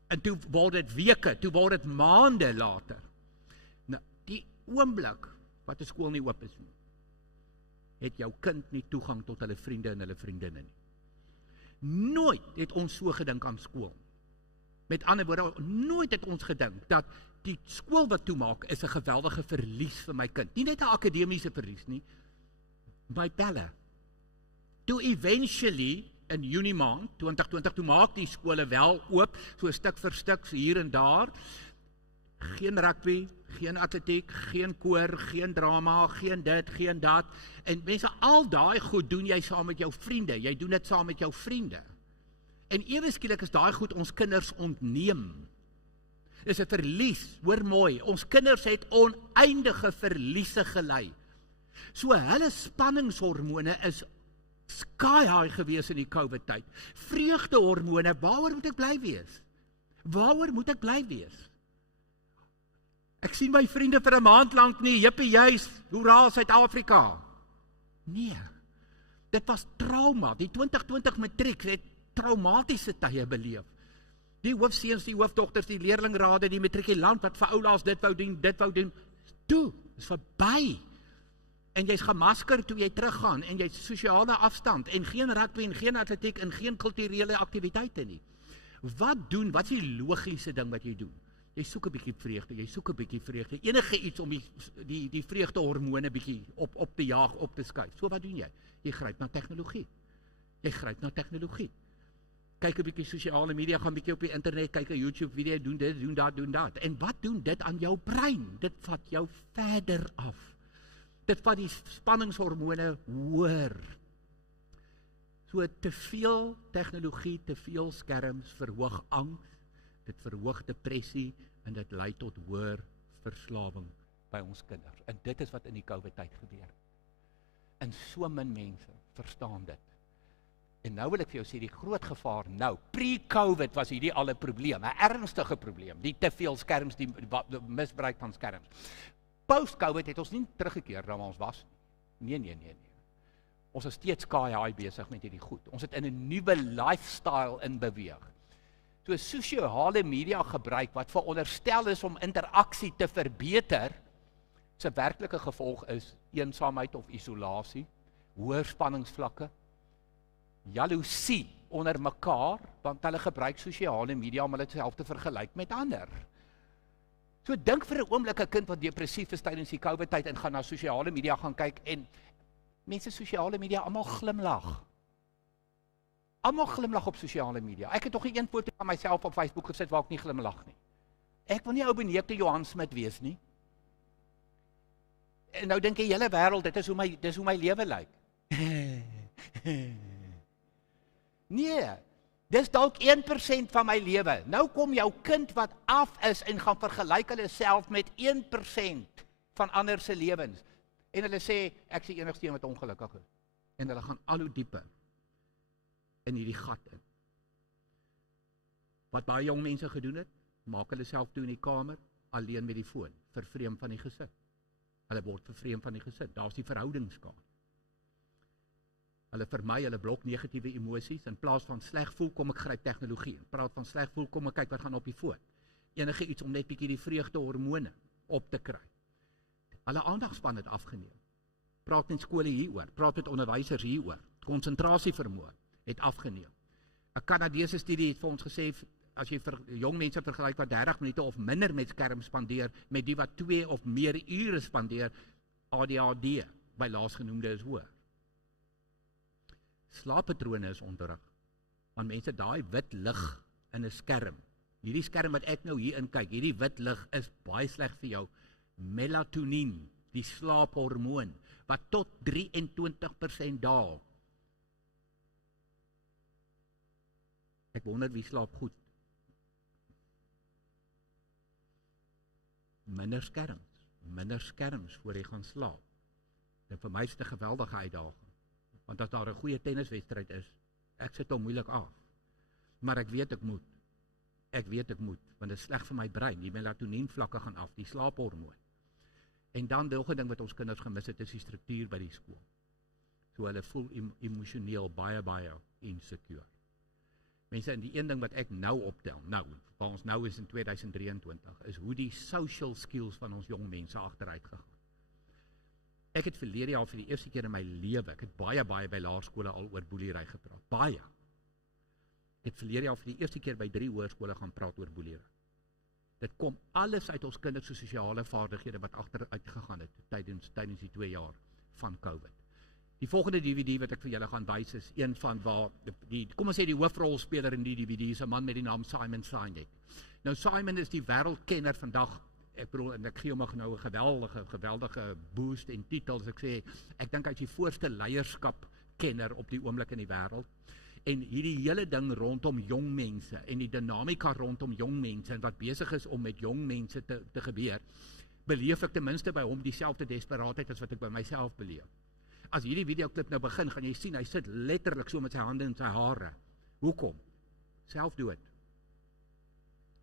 En toe word dit weke, toe word dit maande later. Nou, die oomblik wat 'n skool nie oop is nie, het jou kind nie toegang tot hulle vriende en hulle vriendinne nie. Nooit het ons so gedink aan skool. Met ander woorde, nooit het ons gedink dat die skool wat toemaak is 'n geweldige verlies vir my kind. Nie net 'n akademiese verlies nie, my pelle. Toe eventually in Junie maand 2020, toe maak die skole wel oop, so stuk vir stuk, so hier en daar. Geen rugby, geen atletiek, geen koor, geen drama, geen dit, geen dat. En mense, al daai goed doen jy saam met jou vriende. Jy doen dit saam met jou vriende. En ewe skielik is daai goed ons kinders ontneem. Dis 'n verlies, hoor mooi. Ons kinders het oneindige verliese gelei. So hulle spanningshormone is sky high gewees in die COVID-tyd. Vreugdehormone, waaroor moet ek bly wees? Waaroor moet ek bly wees? Ek sien my vriende vir 'n maand lank nie, jippie juis, hoera Suid-Afrika. Nee, dit was trauma. Die 2020 matriek het traumatiese tye beleef. Die hoofseuns, die hoofdogters, die leerlingrade, die matrikulant wat vir oulaas dit wou doen, toe, is verby. En jy's gemasker toe jy teruggaan, en jy's sosiale afstand, en geen rugby, en geen atletiek, en geen kulturele aktiwiteite nie. Wat is die logiese ding wat jy doen? Jy soek 'n bietjie vreugde, enige iets om die vreugdehormone bietjie op te jaag, op te skuif. So wat doen jy? Jy gryp na tegnologie. Kyk 'n bietjie sosiale media, gaan bietjie op die internet, kyk 'n YouTube video, doen dit, doen dat. En wat doen dit aan jou brein? Dit vat jou verder af. Dit vat die spanningshormone hoër. So te veel tegnologie, te veel skerms verhoog angs, dit verhoog depressie en dit lei tot hoër verslawing by ons kinders. En dit is wat in die COVID-tyd gebeur. En so min mense verstaan dit. En nou wil ek vir jou sê, die groot gevaar nou, pre-COVID was hierdie al 'n probleem, 'n ernstige probleem, die te veel skerms, die misbruik van skerms. Post-COVID het ons nie teruggekeer na waar ons was nie. Nee. Ons is steeds sky-high besig met hierdie goed. Ons het in 'n nuwe lifestyle inbeweeg. So sosiale media gebruik wat veronderstel is om interaksie te verbeter, se werklike gevolg is eensaamheid of isolasie, hoër spanningsvlakke, jaloesie onder mekaar, want hulle gebruik sosiale media om hulle self te vergelyk met ander. So dink vir 'n oomblik 'n kind wat depressief is tydens die COVID-tyd en gaan na sosiale media gaan kyk en mense sosiale media almal glimlag. Almal glimlag op sosiale media. Ek het nog nie een foto van myself op Facebook gesit waar ek nie glimlag nie. Ek wil nie ou beneekte Johan wees nie. En nou dink jy hele wêreld, dit is hoe my lewe lyk. Nee, dis dalk 1% van my lewe. Nou kom jou kind wat af is en gaan vergelyk hulle self met 1% van ander se lewens. En hulle sê, ek is die enigste een wat ongelukkig is. En hulle gaan al hoe dieper in hierdie gat in. Wat baie jong mense gedoen het, maak hulle self toe in die kamer, alleen met die foon, vervreem van die gesin. Hulle word vervreem van die gesin, daar's die verhoudingskaart. Hulle vermy, hulle blok negatiewe emosies, in plaas van sleg voel, kom ek gryp tegnologie. In plaas van sleg voel, kom ek kyk wat gaan op die foon. Enige iets om net bietjie die vreugdehormone op te kry. Hulle aandagspan het afgeneem. Praat met skole hieroor, praat met onderwysers hieroor. Konsentrasievermoë het afgeneem. 'n Kanadese studie het vir ons gesê, as jy jong mense vergelyk wat 30 minute of minder met skerm spandeer, met die wat 2 of meer ure spandeer, ADHD by laasgenoemde is hoër. Slaappatrone is onderrig, want mense daai wit lig in 'n skerm, hierdie skerm wat ek nou hier in kyk, hierdie wit lig is baie sleg vir jou. Melatonien, die slaaphormoon, wat tot 23% daal. Ek wonder wie slaap goed. Minder skerms voor jy gaan slaap. Dit vir my is 'n geweldige uitdaging. Want as daar 'n goeie tenniswedstryd is, ek sit hom moeilik af. Maar ek weet ek moet, want dit is sleg vir my brein, die melatonien vlakke gaan af, die slaaphormoon. En dan die ding wat ons kinders gemis het, is die struktuur by die skool. So hulle voel emosioneel baie insecure. Mense, en die een ding wat ek nou optel, waar ons nou is in 2023, is hoe die social skills van ons jong mense agteruit gegaan. Ek het verlede jaar vir die eerste keer in my lewe, ek het baie by laerskole al oor boelery gepraat, baie. het verlede jaar vir die eerste keer by 3 hoërskole gaan praat oor boelering. Dit kom alles uit ons kinders se sosiale vaardighede wat agteruit gegaan het tydens die 2 jaar van COVID. Die volgende DVD wat ek vir julle gaan wys is een van waar kom ons sê die hoofrolspeler in die DVD is 'n man met die naam Simon Sinek. Nou Simon is die wêreldkenner vandag. Ek bedoel, en ek gee hom nou 'n geweldige boost en titels. Ek sê, ek dink hy is die voorste leierskapkenner op die oomblik in die wêreld. En hierdie hele ding rondom jong mense en die dinamika rondom jong mense en wat besig is om met jong mense te gebeur, beleef ek ten minste by hom dieselfde desperaatheid as wat ek by myself beleef. As hierdie videoklip nou begin, gaan jy sien, hy sit letterlik so met sy hande in sy hare. Hoekom? Selfdood.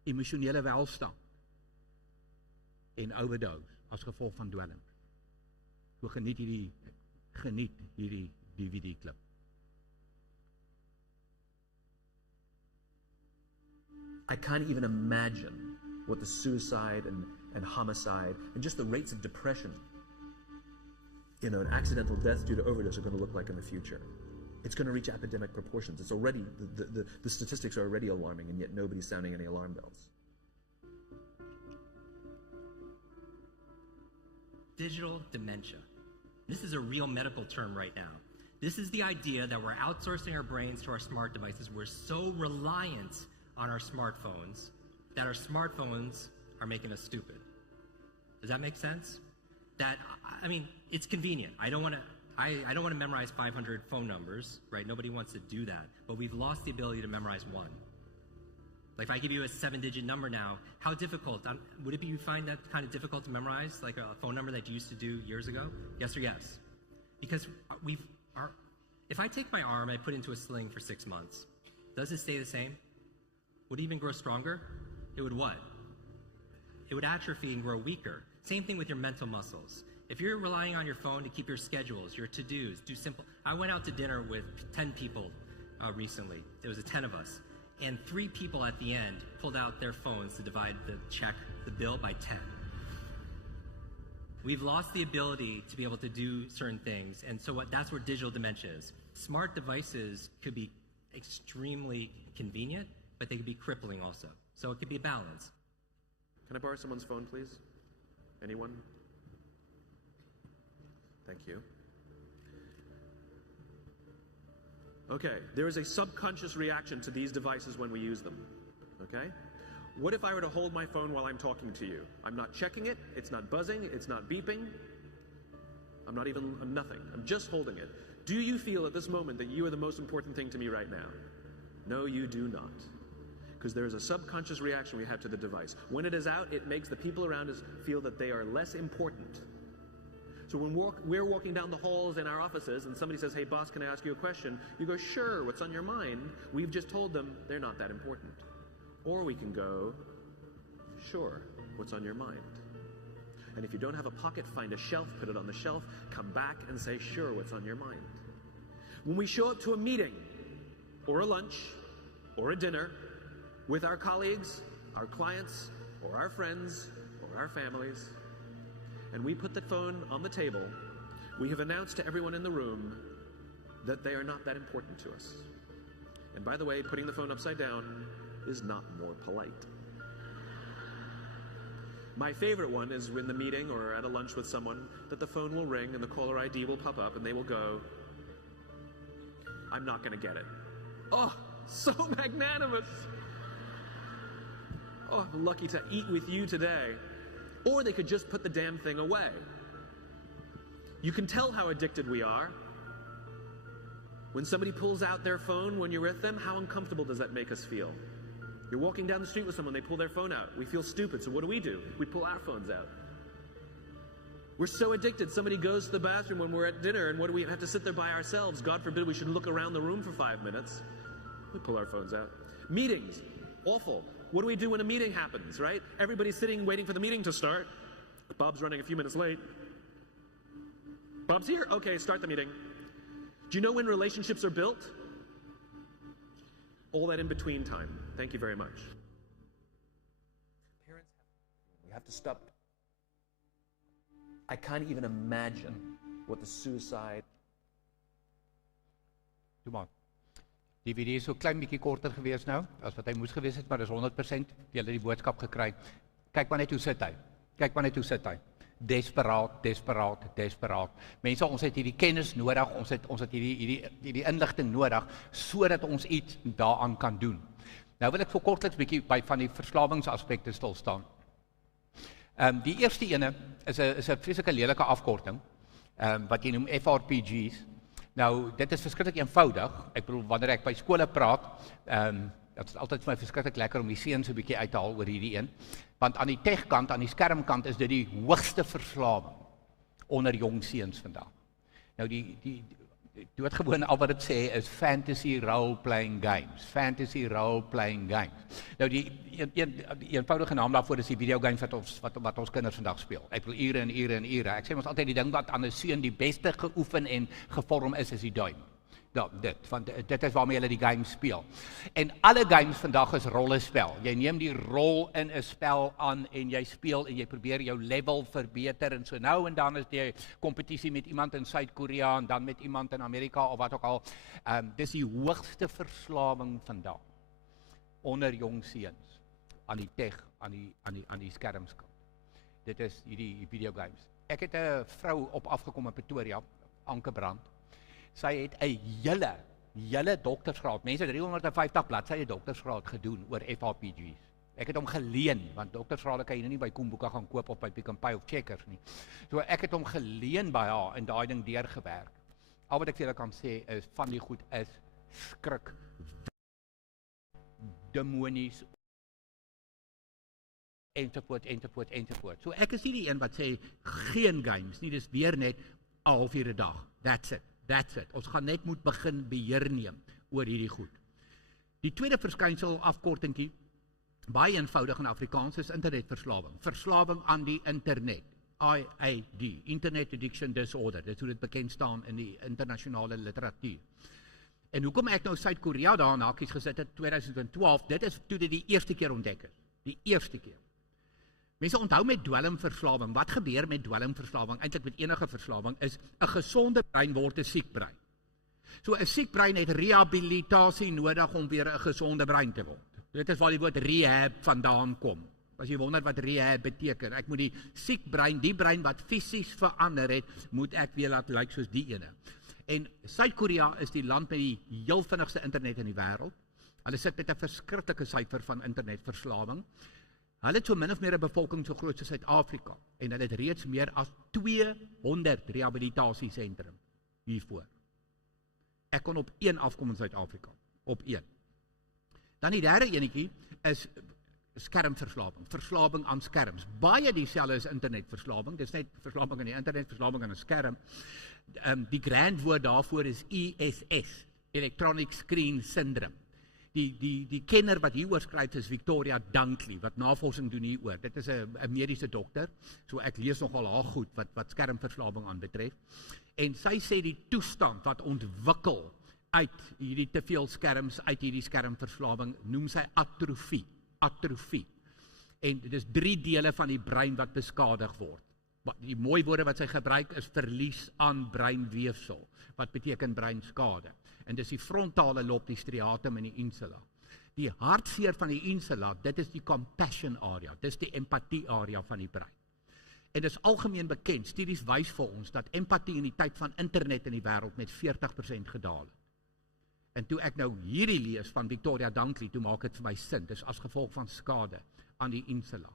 Emosionele welstand. En overdose as gevolg van dwelm. So geniet hierdie DVD-klip. I can't even imagine what the suicide and homicide and just the rates of depression, and accidental death due to overdose are going to look like in the future. It's going to reach epidemic proportions. It's already, the statistics are already alarming, and yet nobody's sounding any alarm bells. Digital dementia. This is a real medical term right now. This is the idea that we're outsourcing our brains to our smart devices. We're so reliant on our smartphones that our smartphones are making us stupid. Does that make sense? It's convenient. I don't want to memorize 500 phone numbers, right? Nobody wants to do that. But we've lost the ability to memorize one. Like if I give you a 7-digit number now, how difficult? Would you find that kind of difficult to memorize, like a phone number that you used to do years ago? Yes or yes? Because if I take my arm, I put it into a sling for 6 months, does it stay the same? Would it even grow stronger? It would what? It would atrophy and grow weaker. Same thing with your mental muscles. If you're relying on your phone to keep your schedules, your to-dos, do simple. I went out to dinner with 10 people recently. There was 10 of us. And 3 people at the end pulled out their phones to divide the bill by 10. We've lost the ability to be able to do certain things. And so that's where digital dementia is. Smart devices could be extremely convenient, but they could be crippling also. So it could be a balance. Can I borrow someone's phone, please? Anyone? Thank you. Okay, there is a subconscious reaction to these devices when we use them. Okay? What if I were to hold my phone while I'm talking to you? I'm not checking it, it's not buzzing, it's not beeping. I'm nothing. I'm just holding it. Do you feel at this moment that you are the most important thing to me right now? No, you do not. Because there is a subconscious reaction we have to the device. When it is out, it makes the people around us feel that they are less important. So when we're walking down the halls in our offices and somebody says, hey boss, can I ask you a question? You go, sure, what's on your mind? We've just told them they're not that important. Or we can go, sure, what's on your mind? And if you don't have a pocket, find a shelf, put it on the shelf, come back and say, sure, what's on your mind? When we show up to a meeting or a lunch or a dinner with our colleagues, our clients, or our friends, or our families, and we put the phone on the table, we have announced to everyone in the room that they are not that important to us. And by the way, putting the phone upside down is not more polite. My favorite one is in the meeting or at a lunch with someone that the phone will ring and the caller ID will pop up and they will go, I'm not going to get it. Oh, so magnanimous. Oh, I'm lucky to eat with you today. Or they could just put the damn thing away. You can tell how addicted we are. When somebody pulls out their phone when you're with them, how uncomfortable does that make us feel? You're walking down the street with someone, they pull their phone out. We feel stupid, so what do? We pull our phones out. We're so addicted. Somebody goes to the bathroom when we're at dinner, and what do we have to sit there by ourselves? God forbid we should look around the room for 5 minutes. We pull our phones out. Meetings, awful. What do we do when a meeting happens, right? Everybody's sitting waiting for the meeting to start. Bob's running a few minutes late. Bob's here? Okay, start the meeting. Do you know when relationships are built? All that in between time. Thank you very much. We have to stop. I can't even imagine what the suicide. Toe maar. Die video is so klein bietjie korter gewees nou, as wat hy moes gewees het, maar dis 100%, jy het die boodskap gekry. Kyk maar net hoe sit hy. Kyk maar net hoe sit hy. Desperaat, desperaat, desperaat. Mense, ons het hierdie kennis nodig, ons het hierdie inligting nodig, sodat ons iets daaraan kan doen. Nou wil ek vir kortliks bietjie by van die verslawingsaspekte stil staan. Die eerste ene is 'n vreeslike lelike afkorting, wat jy noem FRPG's. Nou, dit is verskriklik eenvoudig. Ek bedoel, wanneer ek by skole praat, dit is altyd vir my verskriklik lekker om die seuns 'n bietjie uit te haal oor hierdie een, want aan die tegkant, aan die skermkant is dit die hoogste verslawing onder jong seuns vandag. Nou die doodgewoon al wat dit sê is fantasy role-playing games. Fantasy role-playing games. Nou die eenvoudige naam daarvoor is die videogames wat ons kinders vandag speel. Ek bedoel ure en ure en ure. Ek sê ons altyd die ding wat aan 'n seun die beste geoefen en gevorm is die duim. Want dit is waarmee hulle die game speel. En alle games vandag is rollespel. Jy neem die rol in 'n spel aan en jy speel en jy probeer jou level verbeter en so nou en dan is die kompetisie met iemand in Suid-Korea en dan met iemand in Amerika of wat ook al. Dis die hoogste verslawing vandag onder jong seuns aan die tech, aan die skermskant. Dit is hierdie videogames. Ek het 'n vrou op afgekom in Pretoria, Anke Brand. Sy het 'n hele doktersgraad, mense 350 bladsye doktersgraad gedoen oor FRPG's. Ek het hom geleen, want doktersgrade kan jy nou nie by Koenboeke gaan koop of by Pick n Pay of Checkers nie. So ek het hom geleen by haar en daai ding deurgewerk. Al wat ek vir julle kan sê is, van die goed is skrik, demonies, ensovoort. So ek is nie die een wat sê, geen games nie, dis weer net 'n halfuur 'n dag. That's it. Ons gaan net moet begin beheer neem oor hierdie goed. Die tweede verskynsel, afkortingkie, baie eenvoudig in Afrikaans, is internetverslawing. Verslawing aan die internet. IAD, Internet Addiction Disorder. Dit is hoe dit bekend staan in die internasionale literatuur. En hoekom ek nou Suid-Korea daar in hakies gesit het, 2012, dit is toe dit die eerste keer ontdek is. Die eerste keer. Mense onthou met dwelmverslawing, wat gebeur met dwelmverslawing, eintlik met enige verslawing, is 'n gesonde brein word 'n siek brein. So 'n siek brein het rehabilitasie nodig om weer 'n gesonde brein te word. Dit is waar die woord rehab vandaan kom. As jy wonder wat rehab beteken, ek moet die siek brein, die brein wat fisies verander het, moet ek weer laat lyk soos die ene. En Suid-Korea is die land met die heel vinnigste internet in die wêreld. Hulle sit met 'n verskriklike syfer van internetverslawing. Hulle het so min of meer 'n bevolking so groot soos Suid-Afrika en hulle het reeds meer as 200 rehabilitasiesentrums hiervoor. Ek kon op 1 afkom in Suid-Afrika, op 1. Dan die derde enetjie is skermverslawing, verslawing aan skerms. Baie dieselfde is internetverslawing, dis net verslawing aan die internet, verslawing aan 'n skerm. Die grand woord daarvoor is ESS, Electronic Screen Syndrome. Die kenner wat hieroor skryf is Victoria Dunkley, wat navorsing doen hieroor. Dit is 'n mediese dokter, so ek lees nogal haar goed wat skermverslawing aanbetref. En sy sê die toestand wat ontwikkel uit hierdie te veel skerms, uit hierdie skermverslawing, noem sy atrofie. En dit is 3 dele van die brein wat beskadig word. Die mooi woorde wat sy gebruik is verlies aan breinweefsel, wat beteken breinskade. En dis die frontale lob, die striatum en die insula. Die hartseer van die insula, dit is die compassion area, dis die empathie area van die brein. En dis algemeen bekend, studies wys vir ons, dat empathie in die tyd van internet in die wêreld met 40% gedaal het. En toe ek nou hierdie lees van Victoria Dunkley, toe maak dit vir my sin, dis as gevolg van skade aan die insula.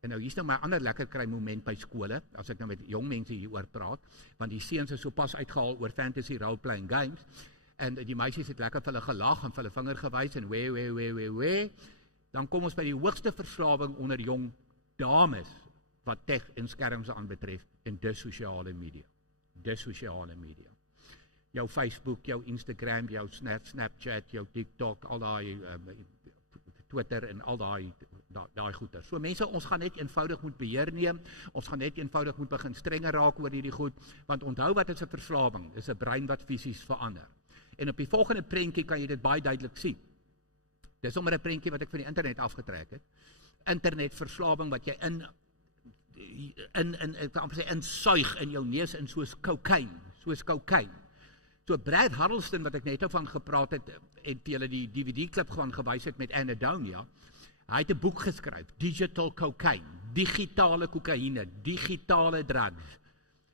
En nou hier's nou my ander lekker kry moment by skole, as ek nou met jong mense hieroor praat, want die seuns is sopas uitgehaal oor fantasy role-playing games, en die meisies het lekker vir hulle gelag en vir hulle vinger gewys en we. Dan kom ons by die hoogste verslawing onder jong dames, wat tech en skerms aanbetref, en dis sosiale media. Jou Facebook, jou Instagram, jou Snapchat, jou TikTok, al daai Twitter en al daai goeie. So mense, ons gaan net eenvoudig moet beheer neem, ons gaan net eenvoudig moet begin strenger raak oor hierdie goed, want onthou wat is 'n verslawing, dis 'n brein wat fisies verander. En op die volgende prentjie kan jy dit baie duidelik sien. Dis sommer 'n prentjie wat ek van die internet afgetrek het. Internetverslawing wat jy ek kan amper sê insuig in jou neus in soos cocaine. So Brad Huddleston wat ek net van gepraat het, en vir julle die DVD-klip gaan gewys het met Anadonia. Hy het 'n boek geskryf, Digital Cocaine, digitale kokaine, digitale drugs.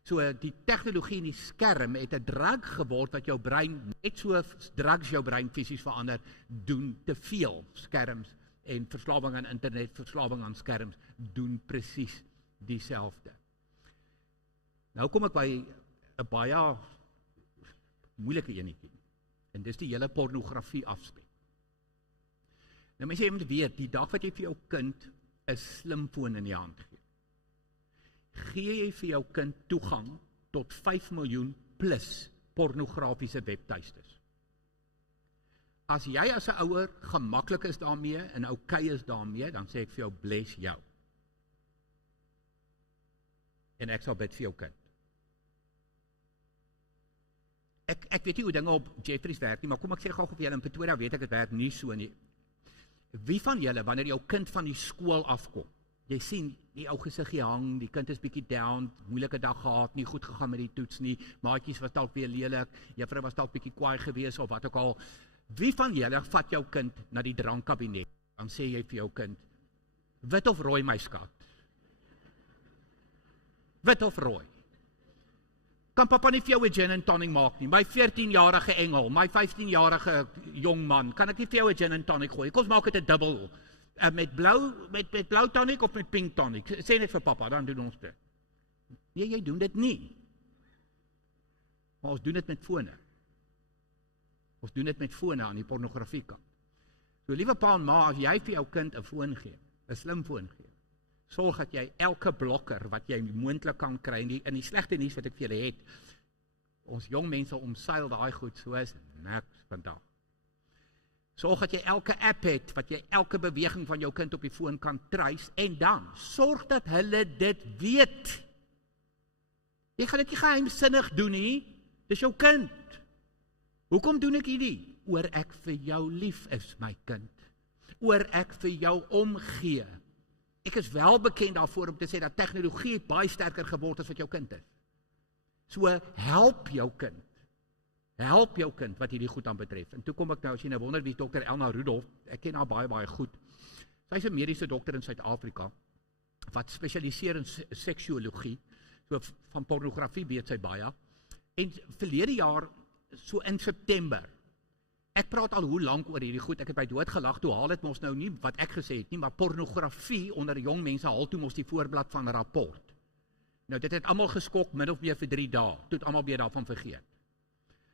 So die tegnologie in die skerm het 'n drug geword wat jou brein, net so drugs jou brein fisies verander, doen te veel skerms en verslawing aan internet, verslawing aan skerms, doen presies dieselfde. Nou kom ek by 'n baie moeilike enetjie, en dis die hele pornografie aspek. Nou mense, jy moet weet, die dag wat jy vir jou kind 'n slimfoon in die hand gee jy vir jou kind toegang tot 5 miljoen plus pornografiese webtuistes. As jy as 'n ouer gemaklik is daarmee en okay is daarmee, dan sê ek vir jou, bless jou. En ek sal bid vir jou kind. Ek weet nie hoe dinge op Jeffreys werk nie, maar kom ek sê gou vir julle, in Pretoria weet ek dit werk nie so nie. Wie van julle, wanneer jou kind van die skool afkom, jy sien die ou gesiggie hang, die kind is bietjie down, moeilike dag gehad, nie goed gegaan met die toets nie, maatjies was dalk weer lelik, juffrou was dalk bietjie kwaai gewees of wat ook al. Wie van julle vat jou kind na die drankkabinet, dan sê jy vir jou kind, wit of rooi my skat? Wit of rooi? Kan papa nie vir jou 'n gin and tonic maak nie? My 14-jarige engel, my 15-jarige jong man, kan ek nie vir jou 'n gin and tonic gooi? Kom ons maak dit 'n dubbel. Met blou tonic of met pink tonic? Sê net vir papa, dan doen ons dit. Nee, jy doen dit nie. Maar ons doen dit met fone. Ons doen dit met fone aan die pornografie kant. So liewe pa en ma, as jy vir jou kind 'n foon gee, 'n slimfoon gee, sorg dat jy elke blokker wat jy moontlik kan kry, in die slegte nuus wat ek vir julle het, ons jong mense omseil daai goed soos niks vandag. Sorg dat jy elke app het, wat jy elke beweging van jou kind op die foon kan trace, en dan sorg dat hulle dit weet. Jy gaan dit nie geheimsinnig doen nie, dis jou kind. Hoekom doen ek hierdie? Oor ek vir jou lief is, my kind. Oor ek vir jou omgee. Ek is wel bekend daarvoor om te sê dat tegnologie baie sterker geword as wat jou kind is. So help jou kind. Help jou kind wat hierdie goed aan betref. En toe kom ek nou, as jy nou wonder wie Dr. Elna Rudolph, ek ken haar baie, baie goed. Sy is 'n mediese dokter in Suid-Afrika, wat spesialiseer in seksuologie, so van pornografie weet sy baie. En verlede jaar, so in September, ek praat al hoe lank oor hierdie goed, ek het by dood gelag, toe haal het mos nou nie wat ek gesê het nie, maar pornografie onder jong mense haal toe mos die voorblad van 'n rapport. Nou dit het almal geskok, min of meer vir 3 dae, toe het almal weer daarvan vergeet.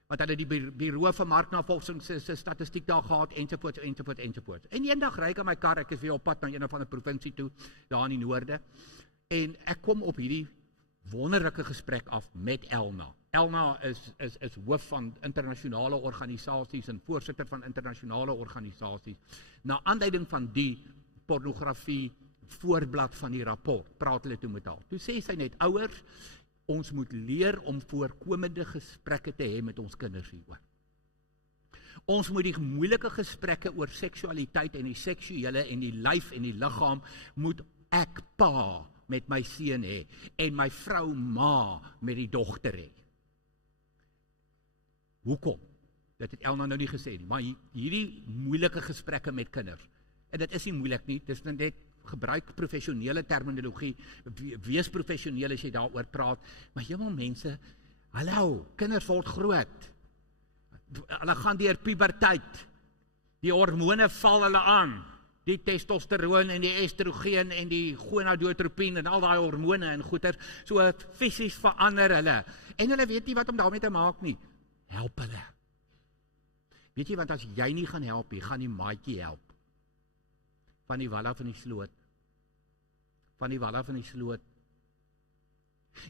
Want hulle die Bureau van Marknavorsing se statistiek daar gehad, ensovoorts. En eendag ry ek aan my kar, ek is weer op pad na een of ander provinsie toe, daar in die noorde, en ek kom op hierdie wonderlike gesprek af met Elna. Elna is hoof van internasionale organisasies en voorsitter van internasionale organisasies. Na aanleiding van die pornografie voorblad van die rapport, praat hulle toe met haar. Toe sê sy net, ouers, ons moet leer om voorkomende gesprekke te hê met ons kinders hieroor. Ons moet die moeilike gesprekke oor seksualiteit en die seksuele en die lyf en die liggaam, moet ek pa met my seun hê en my vrou ma met die dogter hê. Hoekom? Dit het Elna nou nie gesê nie, maar hierdie moeilike gesprekke met kinders, en dit is nie moeilik nie, dit is net gebruik professionele terminologie, wees professioneel as jy daaroor praat, maar jymal mense, hallo, kinders word groot, hulle gaan deur puberteit, die hormone val hulle aan, die testosteroon en die estrogen en die gonadotropien en al die hormone en goeder, so fisies verander hulle, en hulle weet nie wat om daarmee te maak nie, help hulle. Weet jy, want as jy nie gaan help, jy gaan die maatjie help, van die walla van die sloot. Van die walla van die sloot.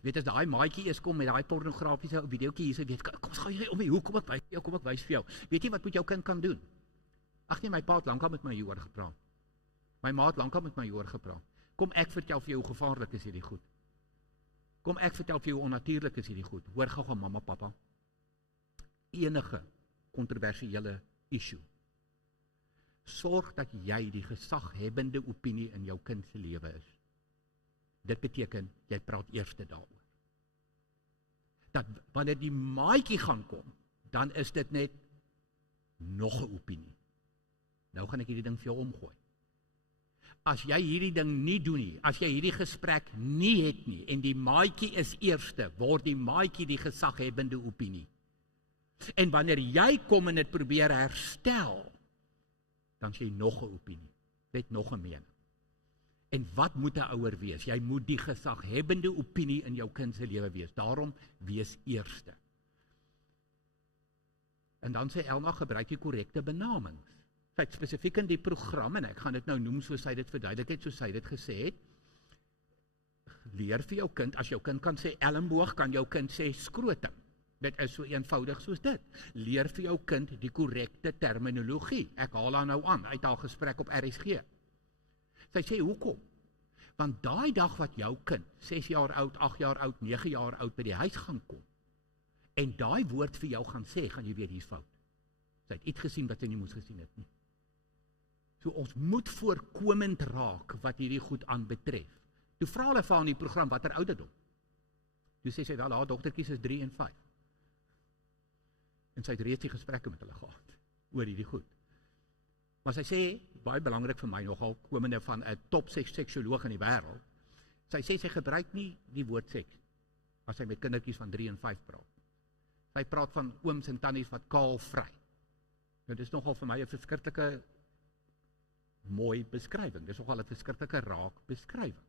Weet, as daai maatjie eers kom met daai pornografiese videoetjie hier, weet, kom gaan jy om die hoek, kom ek wys vir jou. Weet jy wat moet jou kind kan doen? Ag nee, my pa het lankal met my hieroor gepraat. My ma het lankal met my hieroor gepraat. Kom ek vertel vir jou hoe gevaarlik is hierdie goed. Kom ek vertel vir jou hoe onnatuurlik is hierdie goed. Hoor gou mamma, papa. Enige kontroversiële issue. Sorg dat jy die gesaghebbende opinie in jou kind se lewe is. Dit beteken, jy praat eers daaroor. Dat wanneer die maatjie gaan kom, dan is dit net nog 'n opinie. Nou gaan ek hierdie ding vir jou omgooi. As jy hierdie ding nie doen nie, as jy hierdie gesprek nie het nie, en die maatjie is eerste, word die maatjie die gesaghebende opinie. En wanneer jy kom en dit probeer herstel, dan sê jy nog 'n opinie, net nog 'n mening. En wat moet 'n ouer wees? Jy moet die gesaghebende opinie in jou kind se lewe wees. Daarom wees eerste. En dan sê Elna, gebruik die korrekte benamings. Sy het spesifiek in die program, en ek gaan dit nou noem soos sy dit verduidelik het, soos sy dit gesê het, leer vir jou kind, as jou kind kan sê elmboog, kan jou kind sê skrotum. Dit is so eenvoudig soos dit. Leer vir jou kind die korrekte terminologie. Ek haal haar nou aan, uit haar gesprek op RSG. Sy sê, hoekom? Want daai dag wat jou kind, 6 jaar oud, 8 jaar oud, 9 jaar oud, by die huis gaan kom, en daai woord vir jou gaan sê, gaan jy weet, hier is fout. Sy het iets gesien wat sy nie moes gesien het nie. So ons moet voorkomend raak, wat hierdie goed aanbetref. Toe vra hulle vir haar in die program, wat er ouderdom? Toe sê sy, wel, haar dogtertjies is 3 en 5. En sy het reeds die gesprekke met hulle gehad, oor hierdie goed. Maar sy sê, baie belangrik vir my nogal, komende van 'n top seksioloog in die wêreld, sy sê, sy gebruik nie die woord seks, as sy met kindertjies van 3 en 5 praat. Sy praat van ooms en tannies wat kaal vry. Nou, dit is nogal vir my 'n verskriklike mooi beskrywing, dit is nogal 'n verskriklike raak beskrywing.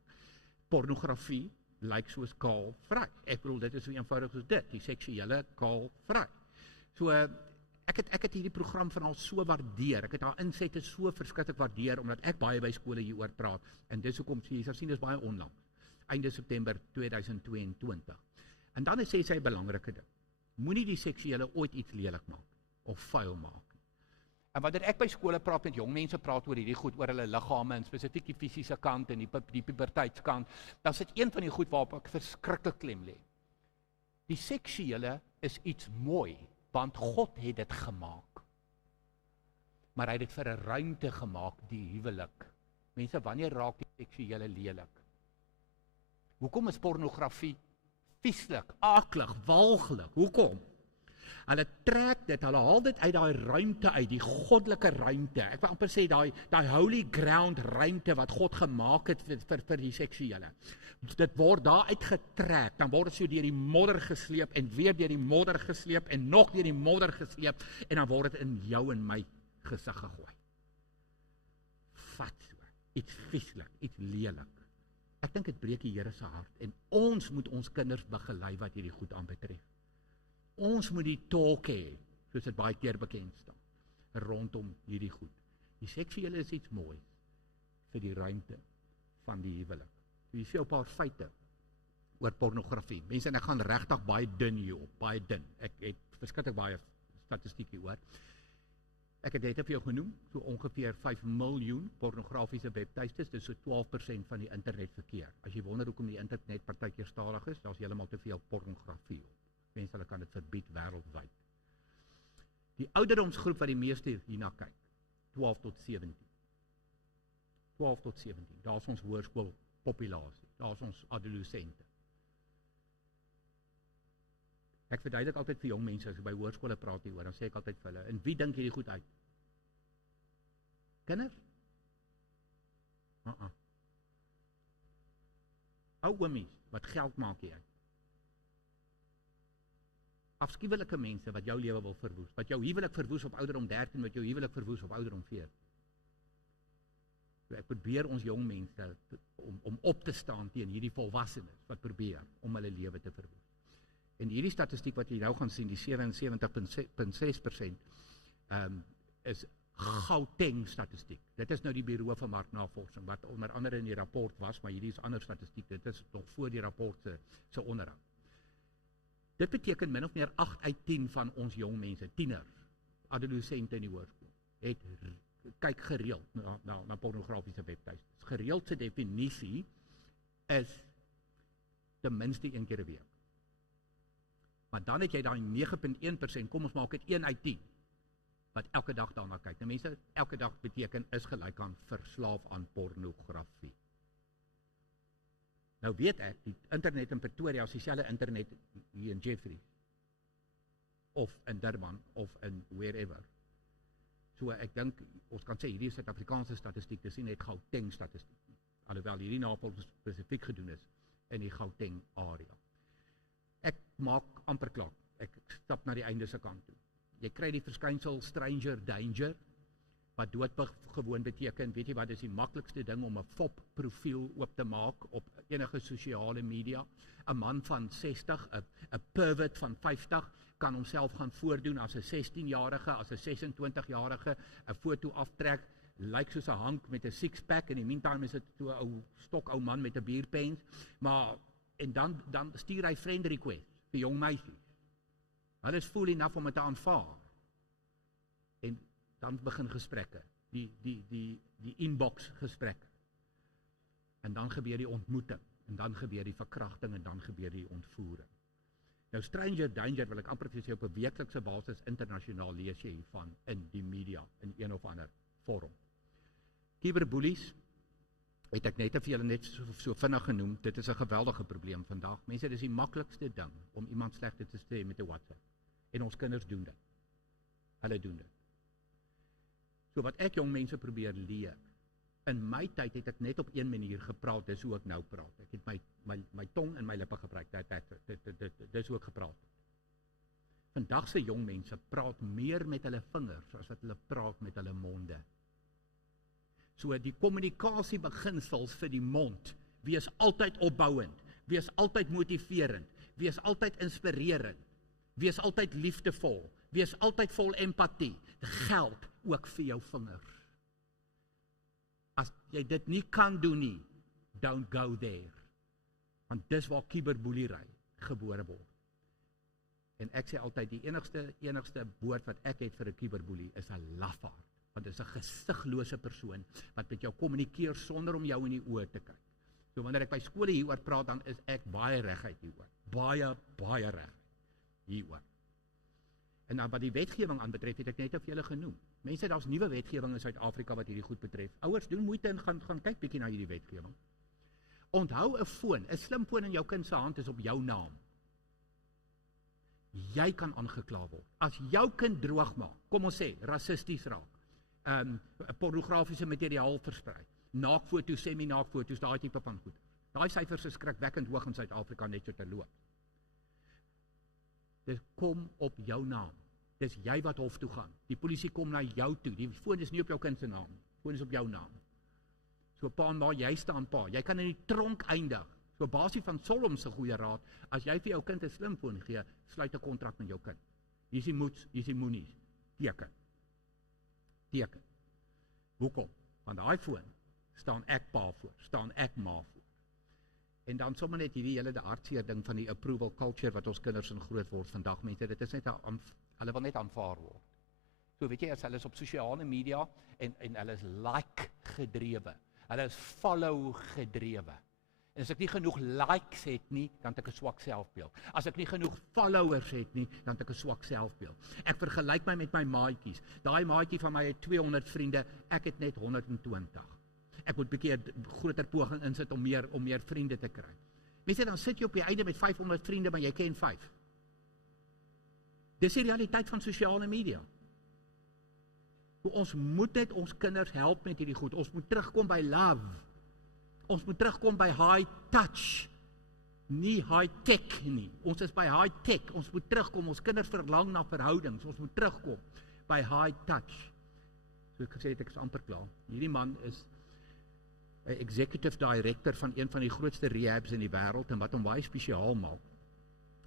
Pornografie lyk soos kaal vry. Ek bedoel, dit is so eenvoudig soos dit, die seksuele kaal vry. So, ek het hierdie program van haar so waardeer, ek het haar insette so verskriklik waardeer, omdat ek baie by skole hieroor praat, en dis hoekom jy sal sien, dis baie onlangs, einde September 2022. En dan sê sy 'n belangrike ding, moenie die seksuele ooit iets lelik maak, of vuil maak. En wanneer ek by skole praat met jong mense, praat oor hierdie goed, oor hulle liggame, en spesifiek die fisiese kant, en die puberteitskant, dan sit een van die goed waarop ek verskriklik klem lê. Die seksuele is iets mooi, want God het dit gemaak. Maar hy het dit vir 'n ruimte gemaak, die huwelik. Mense, wanneer raak die seksuele lelik? Hoekom is pornografie vieslik, aaklig, walglik? Hoekom? Hulle trek dit, hulle haal dit uit daai ruimte uit, die goddelike ruimte. Ek wil amper sê daai holy ground ruimte wat God gemaak het vir die seksuele. Dit word daar uitgetrek, dan word dit so deur die modder gesleep en weer deur die modder gesleep en nog deur die modder gesleep en dan word dit in jou en my gesig gegooi. Vat so, iets vieslik, iets lelik. Ek dink dit breek die Here se hart en ons moet ons kinders begelei wat hierdie goed aanbetref. Ons moet die talk hê, soos dit baie keer bekend staan, rondom hierdie goed. Die seksuele is iets moois vir die ruimte van die huwelik. Jy sê 'n paar feite oor pornografie. Mense, en ek gaan regtig baie dun hierop, baie dun. Ek het verskriklik baie statistiek hieroor. Ek het dit vir jou genoem, so ongeveer 5 miljoen pornografiese webtuistes, dis so 12% van die internetverkeer. As jy wonder hoekom die internet partykeer stadig is, daar's heeltemal te veel pornografie op. Mense, hulle kan dit verbied wêreldwyd. Die ouderdomsgroep wat die meeste hierna kyk, 12 tot 17. 12 tot 17, daar is ons hoërskoolpopulasie, daar is ons adolessente. Ek verduidelik altyd vir jong mense, as ek by hoërskole praat hieroor, dan sê ek altyd vir hulle, en wie dink hierdie goed uit? Kinders? Ou oomies, wat geld maak jy uit? Afskuwelike mense wat jou lewe wil verwoes, wat jou huwelik verwoes op ouderdom 13, wat jou huwelik verwoes op ouderdom 14. So ek probeer ons jong mense om op te staan teen hierdie volwassenes wat probeer om hulle lewe te verwoes. En hierdie statistiek wat jy nou gaan sien, die 77,6% is Gauteng statistiek. Dit is nou die Bureau vir Marknavorsing, wat onder andere in die rapport was, maar hierdie is ander statistiek, dit is nog voor die rapport se onderhoud. Dit beteken min of meer 8 uit 10 van ons jong mense, tieners, adolessente in die hoërskool, kyk gereeld na pornografiese webtuistes. Gereeld se definisie is ten minste 1 keer 'n week. Maar dan het jy daai 9,1%, kom ons maak dit 1 uit 10, wat elke dag daarna kyk. Nou mense, elke dag beteken is gelyk aan verslaaf aan pornografie. Nou weet ek, die internet in Pretoria is dieselfde internet hier in Jeffreys, of in Durban, of in wherever. So ek dink ons kan sê hierdie is Suid-Afrikaanse statistiek, dis nie net Gauteng statistiek nie. Alhoewel hierdie navorsing spesifiek gedoen is in die Gauteng area. Ek maak amper klaar. Ek stap na die einde se kant toe. Jy kry die verskynsel stranger danger wat doodgewoon beteken. Weet jy wat is die maklikste ding om 'n fop profiel oop te maak op enige sosiale media? 'n Man van 60, 'n pervert van 50 kan homself gaan voordoen as 'n 16-jarige, as 'n 26-jarige, 'n foto aftrek, lyk soos 'n hank met 'n six-pack, en in die meantime is dit so 'n ou stokou man met 'n bierpens, maar en dan stuur hy friend request vir jong meisies. Hulle is fool enough om dit te aanvaar. En dan begin gesprekke, die inbox gesprekke. En dan gebeur die ontmoeting, en dan gebeur die verkrachting, en dan gebeur die ontvoering. Nou stranger danger wil ek amper vir jou op 'n weeklikse basis internasionaal lees jy hiervan in die media in een of ander vorm. Cyberbullies het ek net vir julle net so vinnig genoem. Dit is 'n geweldige probleem vandag. Mense, dit is die maklikste ding om iemand slegte te sê met 'n WhatsApp. En ons kinders doen dit. Hulle doen dit. So wat ek jong mense probeer leer. In my tyd het ek net op een manier gepraat, dis hoe ek nou praat. Ek het my tong en my lippe gebruik. Dis hoe ek gepraat het. Vandag se jong mense praat meer met hulle vingers as wat hulle praat met hulle monde. So die kommunikasiebeginsels vir die mond, wees altyd opbouend, wees altyd motiverend, wees altyd inspirerend, wees altyd liefdevol, wees altyd vol empatie, geld ook vir jou vingers. As jy dit nie kan doen nie, don't go there. Want dis waar cyberboelery gebore word. En ek sê altyd, die enigste woord wat ek het vir 'n cyberboelie is 'n lafaard. Want dit is 'n gesiglose persoon wat met jou kommunikeer sonder om jou in die oë te kyk. So wanneer ek by skole hieroor praat, dan is ek baie reguit hieroor. Baie reg hieroor. En dan wat die wetgewing aanbetref, het ek net op julle genoem. Mense, daar's nuwe wetgewing in Suid-Afrika wat hierdie goed betref. Ouers, doen moeite en gaan kyk bietjie na hierdie wetgewing. Onthou 'n slimfoon in jou kind se hand is op jou naam. Jy kan aangekla word. As jou kind droog maak, kom ons sê, rassisties raak, pornografiese materiaal versprei, naakfoto's, semi-naakfoto's, daai tipe van goed. Daai syfers is skrikwekkend hoog in Suid-Afrika net so terloop. Dit kom op jou naam. Dis jy wat hof toe gaan. Die polisie kom na jou toe. Die foon is nie op jou kind se naam. Die foon is op jou naam. So pa en ma, jy staan pa. Jy kan in die tronk eindig. So basis van Solom se goeie raad, as jy vir jou kind 'n slimfoon gee, sluit 'n kontrak met jou kind. Dis die moets, dis die moenies. Teken. Hoekom? Want daai foon staan ek pa voor, staan ek ma voor. En dan sommer net hierdie hele hartseer ding van die approval culture wat ons kinders in groot word vandag, mense, dit is net hulle wil net aanvaar word. So weet jy, as hulle is op sosiale media en hulle is like gedrewe, hulle is follow gedrewe. En as ek nie genoeg likes het nie, dan het ek 'n swak selfbeeld. As ek nie genoeg followers het nie, dan het ek 'n swak selfbeeld. Ek vergelyk my met my maatjies. Daai maatjie van my het 200 vriende, ek het net 120. Ek moet 'n bietjie 'n groter poging insit om meer vriende te kry. Mense, dan sit jy op die einde met 500 vriende, maar jy ken 5. Dis die realiteit van sosiale media. Ons moet net ons kinders help met hierdie goed. Ons moet terugkom by love. Ons moet terugkom by high touch. Nie high tech nie. Ons is by high tech. Ons moet terugkom. Ons kinders verlang na verhoudings. Ons moet terugkom by high touch. So ek gesê het, ek is amper klaar. Hierdie man is 'n executive director van een van die grootste rehabs in die wêreld, en wat hom baie spesiaal maak,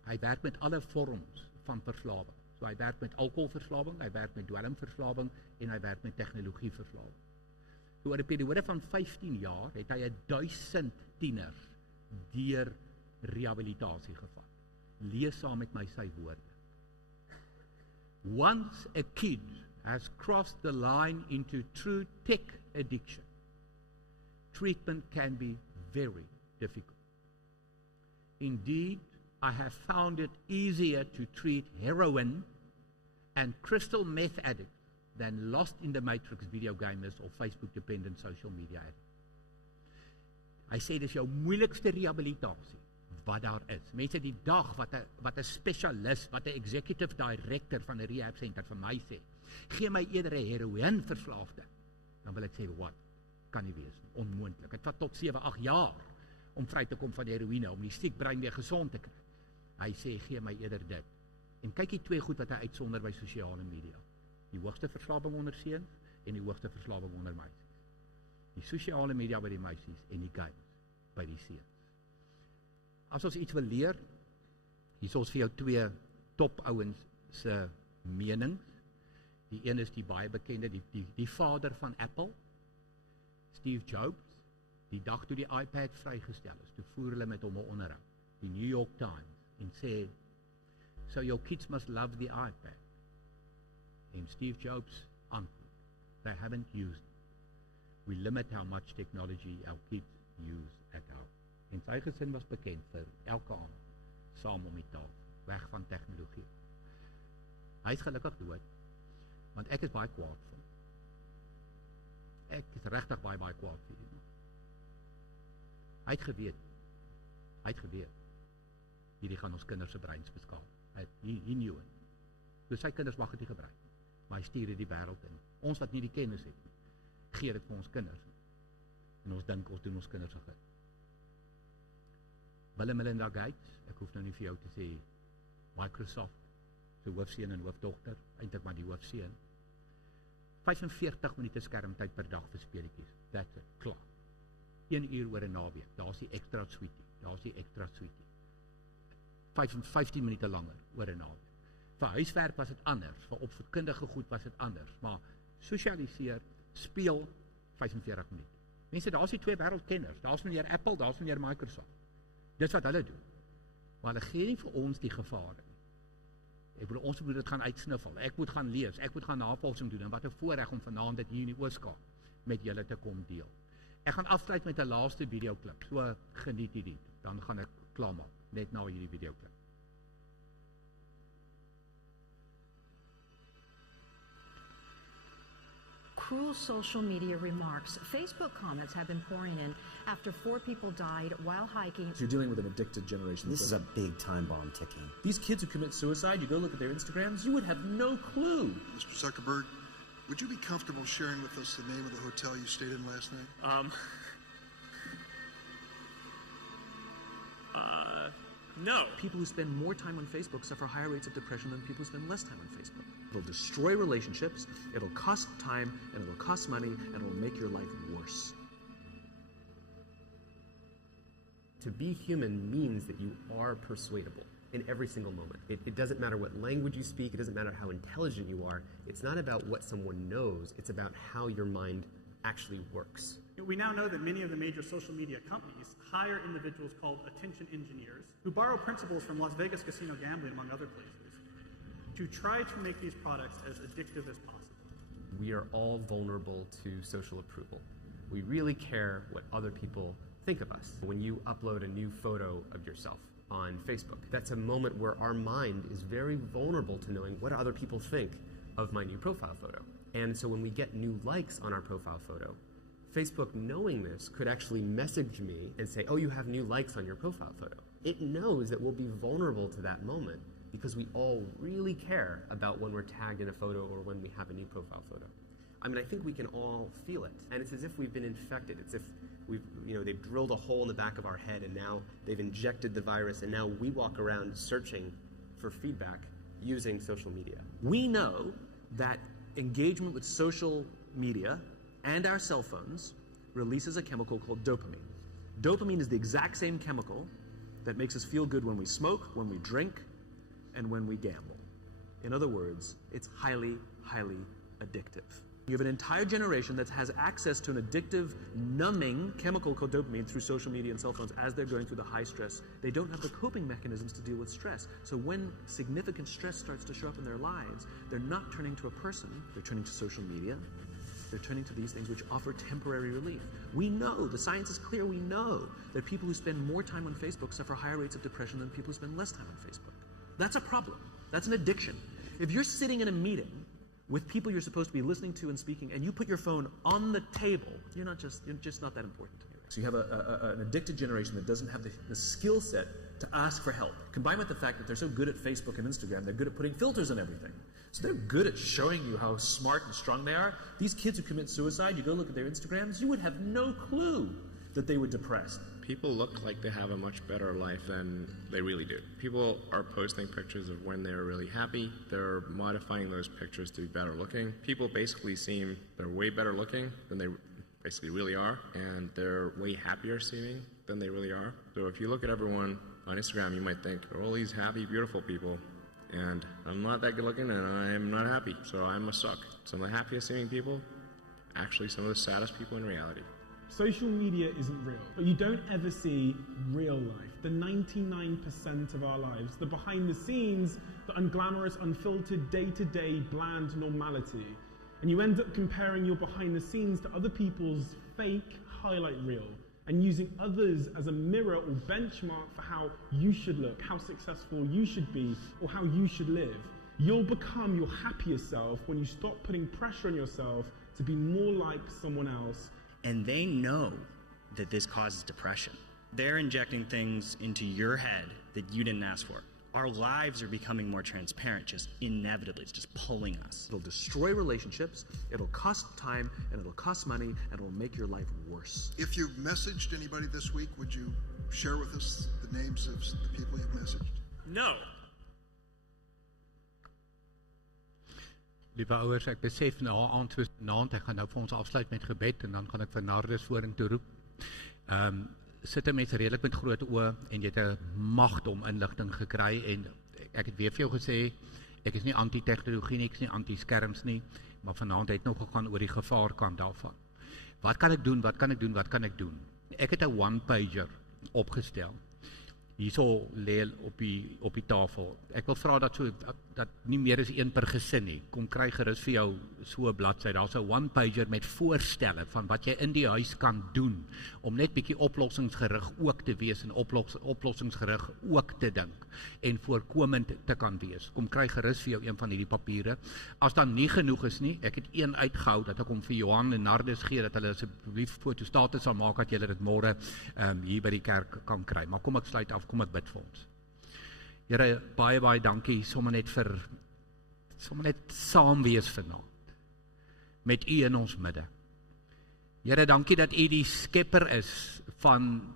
hy werk met alle vorms van verslawing. So hy werk met alkoholverslawing, hy werk met dwelmverslawing en hy werk met tegnologieverslawing. So oor 'n periode van 15 jaar het hy 1000 tieners deur rehabilitasie gevat. Lees saam met my sy woorde. Once a kid has crossed the line into true tech addiction, treatment can be very difficult. Indeed, I have found it easier to treat heroin and crystal meth addicts than lost in the matrix video gamers or Facebook-dependent social media addicts. Hy sê dis jou moeilikste rehabilitasie. wat daar is. Mense die dag wat 'n spesialis, wat 'n executive director van 'n rehab center vir my sê, gee my eerder 'n heroïneverslaafde, dan wil ek sê, wat? Kan nie wees nie, onmoontlik. Dit vat tot 7-8 jaar om vry te kom van heroïne, om die siek brein weer gesond te kry. Hy sê, gee my eerder dit. En kyk die twee goed wat hy uitsonder by sosiale media. Die hoogste verslawing onder seuns en die hoogste verslawing onder meisies. Die sosiale media by die meisies en die games by die seuns. As ons iets wil leer, hier is ons vir jou twee top ouens se menings. Die een is die baie bekende, die vader van Apple, Steve Jobs. Die dag toe die iPad vrygestel is, toe voer hulle met hom 'n onderhoud, die New York Times, en sê, so your kids must love the iPad. En Steve Jobs antwoord, they haven't used it. We limit how much technology our kids use at home. En sy gesin was bekend vir elke aand, saam om die tafel, weg van tegnologie. Hy is gelukkig dood, want ek is baie kwaad vir hom. Ek is regtig baie kwaad vir hom. Hy het geweet, hierdie gaan ons kinders se breins beskaam. He knew it. Dus sy kinders mag dit nie gebruik, maar hy stuur dit die wêreld in. Ons wat nie die kennis het nie, gee dit vir ons kinders. En ons dink ons doen ons kinders se goed. Bill en Melinda Gates, ek hoef nou nie vir jou te sê, Microsoft, sy hoofseun en hoofdogter, eintlik maar die hoofseun, 45 minute skermtyd per dag vir speletjies. That's it, klaar. 1 uur oor 'n naweek, daar's die extra sweetie. 15 minute langer oor 'n naweek. Vir huiswerk was dit anders, vir opvoedkundige goed was dit anders, maar sosialiseer, speel 45 minute. Mense, daar's die twee wêreldkenners, daar's meneer Apple, daar's meneer Microsoft. Dis wat hulle doen. Maar hulle gee nie vir ons die gevare nie. Ek bedoel, ons moet dit gaan uitsniffel, ek moet gaan lees, ek moet gaan navorsing doen, en wat 'n voorreg om vanaand dit hier in die Ooskaap met julle te kom deel. Ek gaan afsluit met 'n laaste videoklip, so geniet hierdie, dan gaan ek klaarmaak, net na hierdie videoklip. Cruel social media remarks. Facebook comments have been pouring in after 4 people died while hiking. So you're dealing with an addicted generation. This is a big time bomb ticking. These kids who commit suicide, you go look at their Instagrams, you would have no clue. Mr. Zuckerberg, would you be comfortable sharing with us the name of the hotel you stayed in last night? No. People who spend more time on Facebook suffer higher rates of depression than people who spend less time on Facebook. It'll destroy relationships, it'll cost time, and it'll cost money, and it'll make your life worse. To be human means that you are persuadable in every single moment. It doesn't matter what language you speak, it doesn't matter how intelligent you are. It's not about what someone knows, it's about how your mind actually works. We now know that many of the major social media companies hire individuals called attention engineers who borrow principles from Las Vegas casino gambling, among other places, to try to make these products as addictive as possible. We are all vulnerable to social approval. We really care what other people think of us. When you upload a new photo of yourself on Facebook, that's a moment where our mind is very vulnerable to knowing what other people think of my new profile photo. And so when we get new likes on our profile photo, Facebook, knowing this, could actually message me and say, oh, you have new likes on your profile photo. It knows that we'll be vulnerable to that moment because we all really care about when we're tagged in a photo or when we have a new profile photo. I mean, I think we can all feel it. And it's as if we've been infected. It's as if they've drilled a hole in the back of our head and now they've injected the virus and now we walk around searching for feedback using social media. We know that engagement with social media and our cell phones releases a chemical called dopamine. Dopamine is the exact same chemical that makes us feel good when we smoke, when we drink, and when we gamble. In other words, it's highly, highly addictive. You have an entire generation that has access to an addictive, numbing chemical called dopamine through social media and cell phones as they're going through the high stress. They don't have the coping mechanisms to deal with stress. So when significant stress starts to show up in their lives, they're not turning to a person, they're turning to social media. They're turning to these things which offer temporary relief. We know, the science is clear, we know that people who spend more time on Facebook suffer higher rates of depression than people who spend less time on Facebook. That's a problem. That's an addiction. If you're sitting in a meeting with people you're supposed to be listening to and speaking, and you put your phone on the table, you're just not that important to me. So you have an addicted generation that doesn't have the skill set to ask for help. Combined with the fact that they're so good at Facebook and Instagram, they're good at putting filters on everything. So they're good at showing you how smart and strong they are. These kids who commit suicide, you go look at their Instagrams, you would have no clue that they were depressed. People look like they have a much better life than they really do. People are posting pictures of when they're really happy. They're modifying those pictures to be better looking. People basically seem they're way better looking than they basically really are, and they're way happier seeming than they really are. So if you look at everyone on Instagram, you might think, all these happy, beautiful people, and I'm not that good looking and I'm not happy, so I must suck. Some of the happiest seeming people, actually some of the saddest people in reality. Social media isn't real, but you don't ever see real life. The 99% of our lives, the behind the scenes, the unglamorous, unfiltered, day-to-day, bland normality. And you end up comparing your behind the scenes to other people's fake highlight reel and using others as a mirror or benchmark for how you should look, how successful you should be, or how you should live. You'll become your happier self when you stop putting pressure on yourself to be more like someone else. And they know that this causes depression. They're injecting things into your head that you didn't ask for. Our lives are becoming more transparent, just inevitably. It's just pulling us. It'll destroy relationships, it'll cost time, and it'll cost money, and it'll make your life worse. If you've messaged anybody this week, would you share with us the names of the people you've messaged? No. Liewe ouers, ek besef na aand, ek gaan nou vir ons afsluit met gebed en dan gaan ek vir Nardus vorentoe roep. Sit 'n mens redelik met groot oë en jy het 'n magdom inligting gekry en ek het weer vir jou gesê, ek is nie anti-tegnologie nie, ek is nie anti-skerms nie, maar vanaand het nog gegaan oor die gevaarkant daarvan. Wat kan ek doen? Wat kan ek doen? Wat kan ek doen? Ek het 'n one-pager opgestel. Hierso lê op die tafel. Ek wil vra dat nie meer as een per gesin nie. Kom kry gerus vir jou so 'n bladsy. Daar's 'n one-pager met voorstelle van wat jy in die huis kan doen om net bietjie oplossingsgerig ook te wees en oplossingsgerig ook te dink en voorkomend te kan wees. Kom kry gerus vir jou een van hierdie papiere. As dan nie genoeg is nie, ek het een uitgehou dat ek hom vir Johan en Nardus gee dat hulle asseblief fotostate sal maak dat julle dit môre hier by die kerk kan kry. Maar kom ek sluit af. Kom ek bid vir ons. Here, baie dankie sommer net saam wees vanaand met U in ons midde. Here, dankie dat U die skepper is van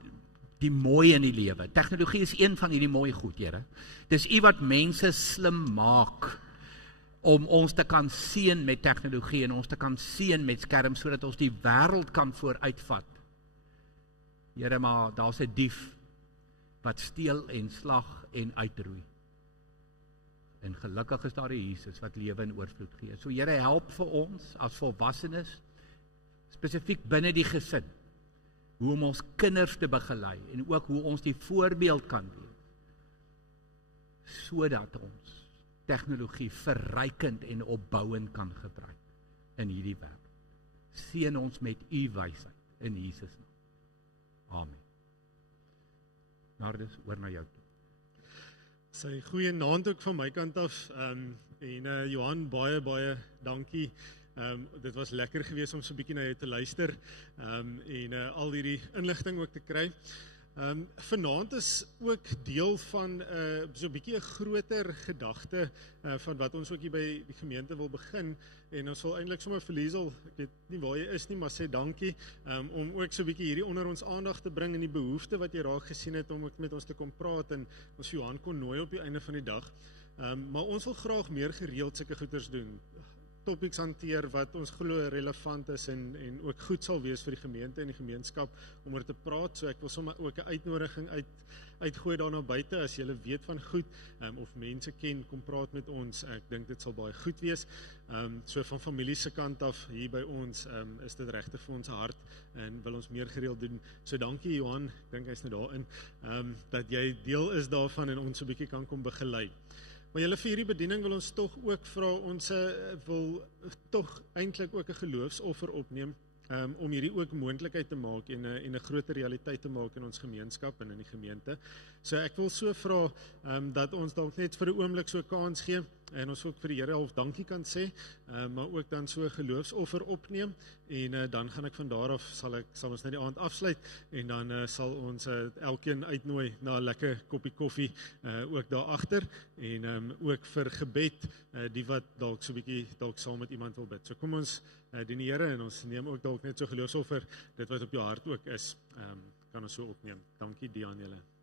die mooi in die lewe. Tegnologie is een van hierdie mooi goed, Here. Dis U wat mense slim maak om ons te kan seën met tegnologie en ons te kan seën met skerms sodat ons die wêreld kan vooruitvat. Here, maar daar's 'n dief wat steel en slag en uitroei. En gelukkig is daar die Jesus wat lewe in oorvloed gee. So Here, help vir ons as volwassenes, spesifiek binne die gesin, hoe om ons kinders te begelei en ook hoe ons die voorbeeld kan wees, sodat ons tegnologie verrykend en opbouend kan gebruik in hierdie wêreld. Seën ons met U wysheid in Jesus naam. Amen. Nardus, oor na jou toe. Sy goeie naand ook van my kant af, en Johan, baie dankie. Dit was lekker geweest om so 'n bietjie na jou te luister, en al hierdie inligting ook te kry. Vanaand is ook deel van so 'n bietjie 'n groter gedagte van wat ons ook hier by die gemeente wil begin, en ons wil eintlik sommer vir Liesel, ek weet nie waar jy is nie, maar sê dankie, om ook so 'n bietjie hierdie onder ons aandag te bring en die behoefte wat jy raak gesien het om ook met ons te kom praat en ons Johan kon nooi op die einde van die dag. Maar ons wil graag meer gereeld sulke goeders doen. Topics hanteer wat ons glo relevant is en ook goed sal wees vir die gemeente en die gemeenskap om oor te praat. So ek wil sommer ook 'n uitnodiging uitgooi daarna buite as jy weet van goed of mense ken, kom praat met ons. Ek dink dit sal baie goed wees. So van familie se kant af hier by ons is dit regtig vir ons hart en wil ons meer gereeld doen. So dankie Johan, ek dink hy's nou daarin, dat jy deel is daarvan en ons 'n bietjie kan kom begelei. Maar julle vir hierdie bediening wil ons tog ook vra, ons wil tog eintlik ook 'n geloofsoffer opneem om hierdie ook moontlikheid te maak en 'n groter realiteit te maak in ons gemeenskap en in die gemeente. So ek wil so vra dat ons dalk net vir 'n oomblik so 'n kans gee. en ons ook vir die Here half dankie kan sê, maar ook dan so 'n geloofsoffer opneem, en dan gaan ek van daar af, sal ons net die aand afsluit, en dan sal ons elkeen uitnooi na 'n lekker koppie koffie, ook daar agter, en ook vir gebed, die wat dalk so 'n bietjie dalk saam met iemand wil bid. So kom ons dien die Here, en ons neem ook dalk net so geloofsoffer, dit wat op jou hart ook is, kan ons so opneem. Dankie Dian julle.